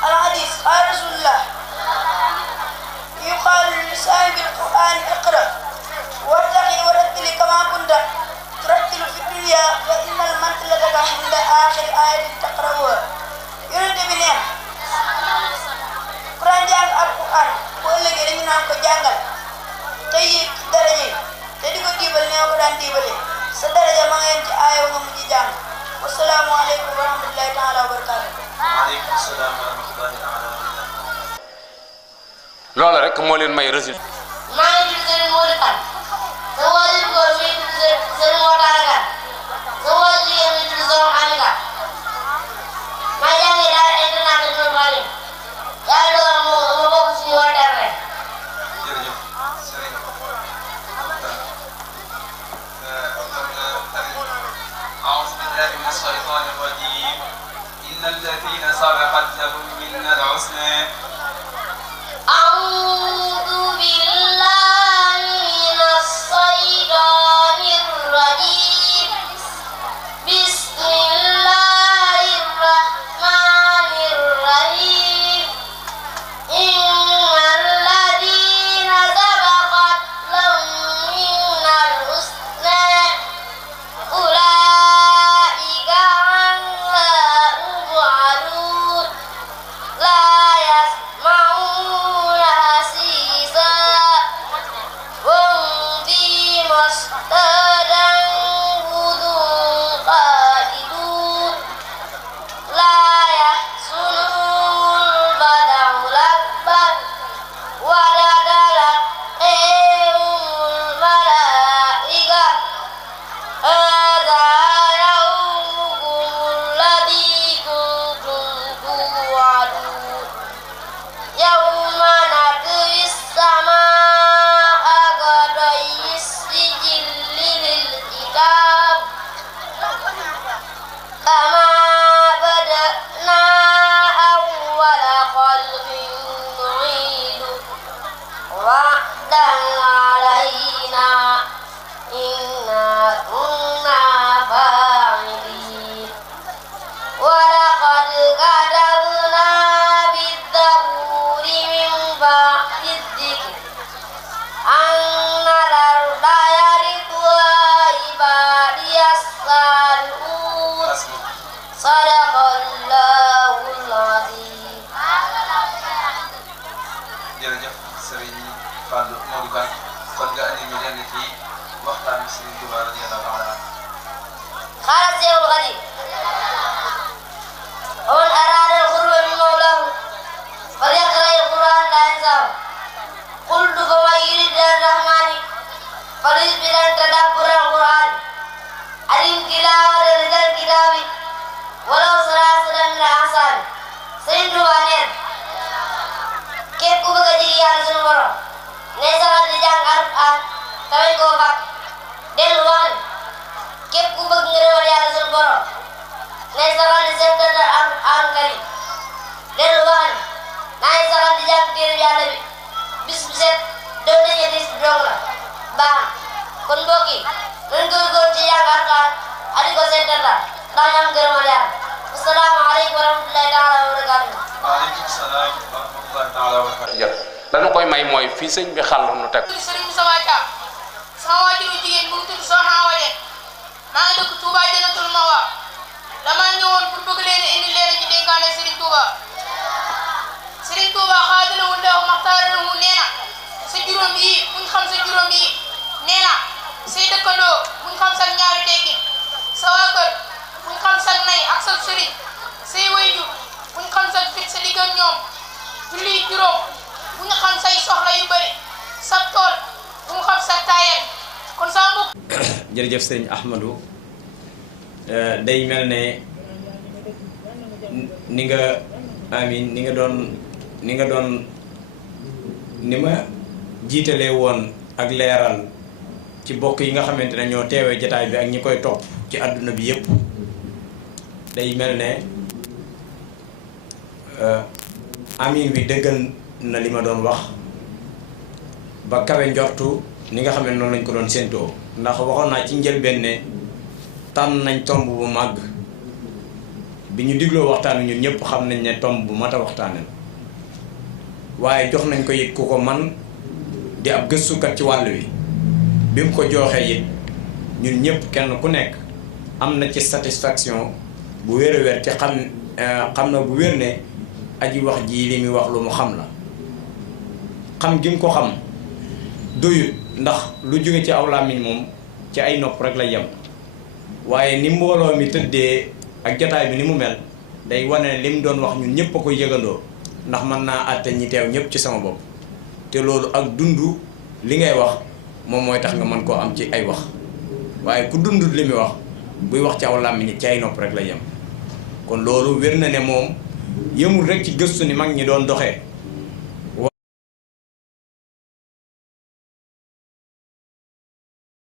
الحديث قال رسول الله يقال للسائل بالقرآن اقرأ وارتقي ورتل كما كنت ترتل في الدنيا فإن المنزلة عند آخر آية تقرأها yonent bi neen ku daan jàng alquran bu ëllëgee dañu naan ko jàngal te yéeg ci daraje te di ko diibal nee ko daan diibalee sa daraja ma nga yem ci aaya nga mujj jàng wasalaamu aleykum wa rahmatullahi taala wa barakaatu. waaleykum salaam wa rahmatullahi taala wa barakaatu. loolu rek moo leen may résultat. maa ngi tudd Serigne Modou Kane sa waajur góor mi tudd Serigne Mor Talla Kane sa waajur jigéen mi tudd Soxna Ami Kane maa jàngee daara internat Ahmadul Khadim yàlla dogal ma bokk suñu waa terrain. jërëjëf Serigne أعوذ بالله من الشيطان الرجيم إن الذين سبقت لهم منا الحسنى. أعوذ بالله من الشيطان الرجيم بسم الله الرحمن الكتاب كما بدأنا أول خلق نعيد وعدا علينا إنا كنا فاعلين ولقد كتبنا بالزبور من بعد الذكر أن الأرض يرثها عبادي الصالحون صدق الله العظيم. jërëjëf Serigne Fallou Modou Kane kon nga andi ñu lenn ci waxtaan bi Serigne Touba radiyallahu anhu. قال الشيخ الغريب ومن أراد القرب من مولاه فليقرأ القرآن لا ينساه قلت فمن يريد الرحمن فليصبر تدبر القرآن علم تلاوة رجال الكتاب ولو سلاسل من الأحسان Serigne Touba neen képp ku bëgg a jege Yàlla sunu borom ne saxal di jàng Alxuraan tawe koo fàq dellu wax képp ku bëgg ngërëmal Yàlla sunu borom nay saxal di seetantal Alxuraan karim dellu wax nay saxal di jàng téere Yàlla bi bis bu set doon nañu dis dong la baax kon mbokk yi nañ góorgóorlu ci jàng Alxuraan ak di ko seetantal ndax ñu am ngërëmal Yàlla. Asalaamaaleykum wa rahmatulahi taala wa barakaatu. waaleykum salaam wa rahmatulahi taala wa barakaatu. dana koy may mooy fii sëñ bi xàll nu teg. Sëriñ Moussa Thiam sama waajuru jigéen bu mu tudd Soxna Awa Dieng maa ngi dëkk Touba Jannatul Mawa dama ñëwoon pour bëgg leen indi leen ci dénkaane Serigne Touba. Serigne Touba xaadalawu ndaw maxtaarawu nee na sa juróom yi buñ xam sa juróom yi nee na say dëkkandoo buñ xam sa ñaari teggin sa waa kër buñ xam sa nay ak sa sëriñ say wayjur buñ xam sa fit sa digg ak ñoom julli juróom buñ xam say soxla yu bëri sa tool buñ xam sa taayal kon sa mbokk. jërëjëf sëriñ Ahmadou day mel ne ni ma jiitalee woon ak leeral ci bokk yi nga xamante ne ñoo teewee jataay bi ak ñi koy topp ci àdduna bi yépp day mel ne amin wi dëggal na li ma doon wax ba kawe njortu ni nga xam ne noonu lañ ko doon séentoo ndax waxoon naa ci njëlbeen ne tànn nañ tomb bu màgg bi ñu digloo waxtaan wi ñun ñëpp xam nañ ne tomb bu mat a waxtaane la waaye jox nañ ko it ku ko man di ab gëstukat ci wàll wi bi mu ko joxee it ñun ñëpp kenn ku nekk am na ci satisfaction bu wér a wér ci xam na bu wér ne aji wax ji li muy wax lu mu xam la xam gi mu ko xam doyut ndax lu jóge ci aw làmmiñ moom ci ay nopp rek la yem waaye ni mbooloo mi tëddee ak jotaay bi ni mu mel day wane ne li mu doon wax ñun ñëpp a koy yëgandoo ndax mën naa àtte ñi teew ñëpp ci sama bopp te loolu ak dund li ngay wax moom mooy tax nga mën koo am ci ay wax waaye ku dundut li muy wax buy wax ci aw làmmiñ ci ay nopp rek la yem kon loolu wér na ne moom yëmul rek ci gëstu ni mag ñi doon doxee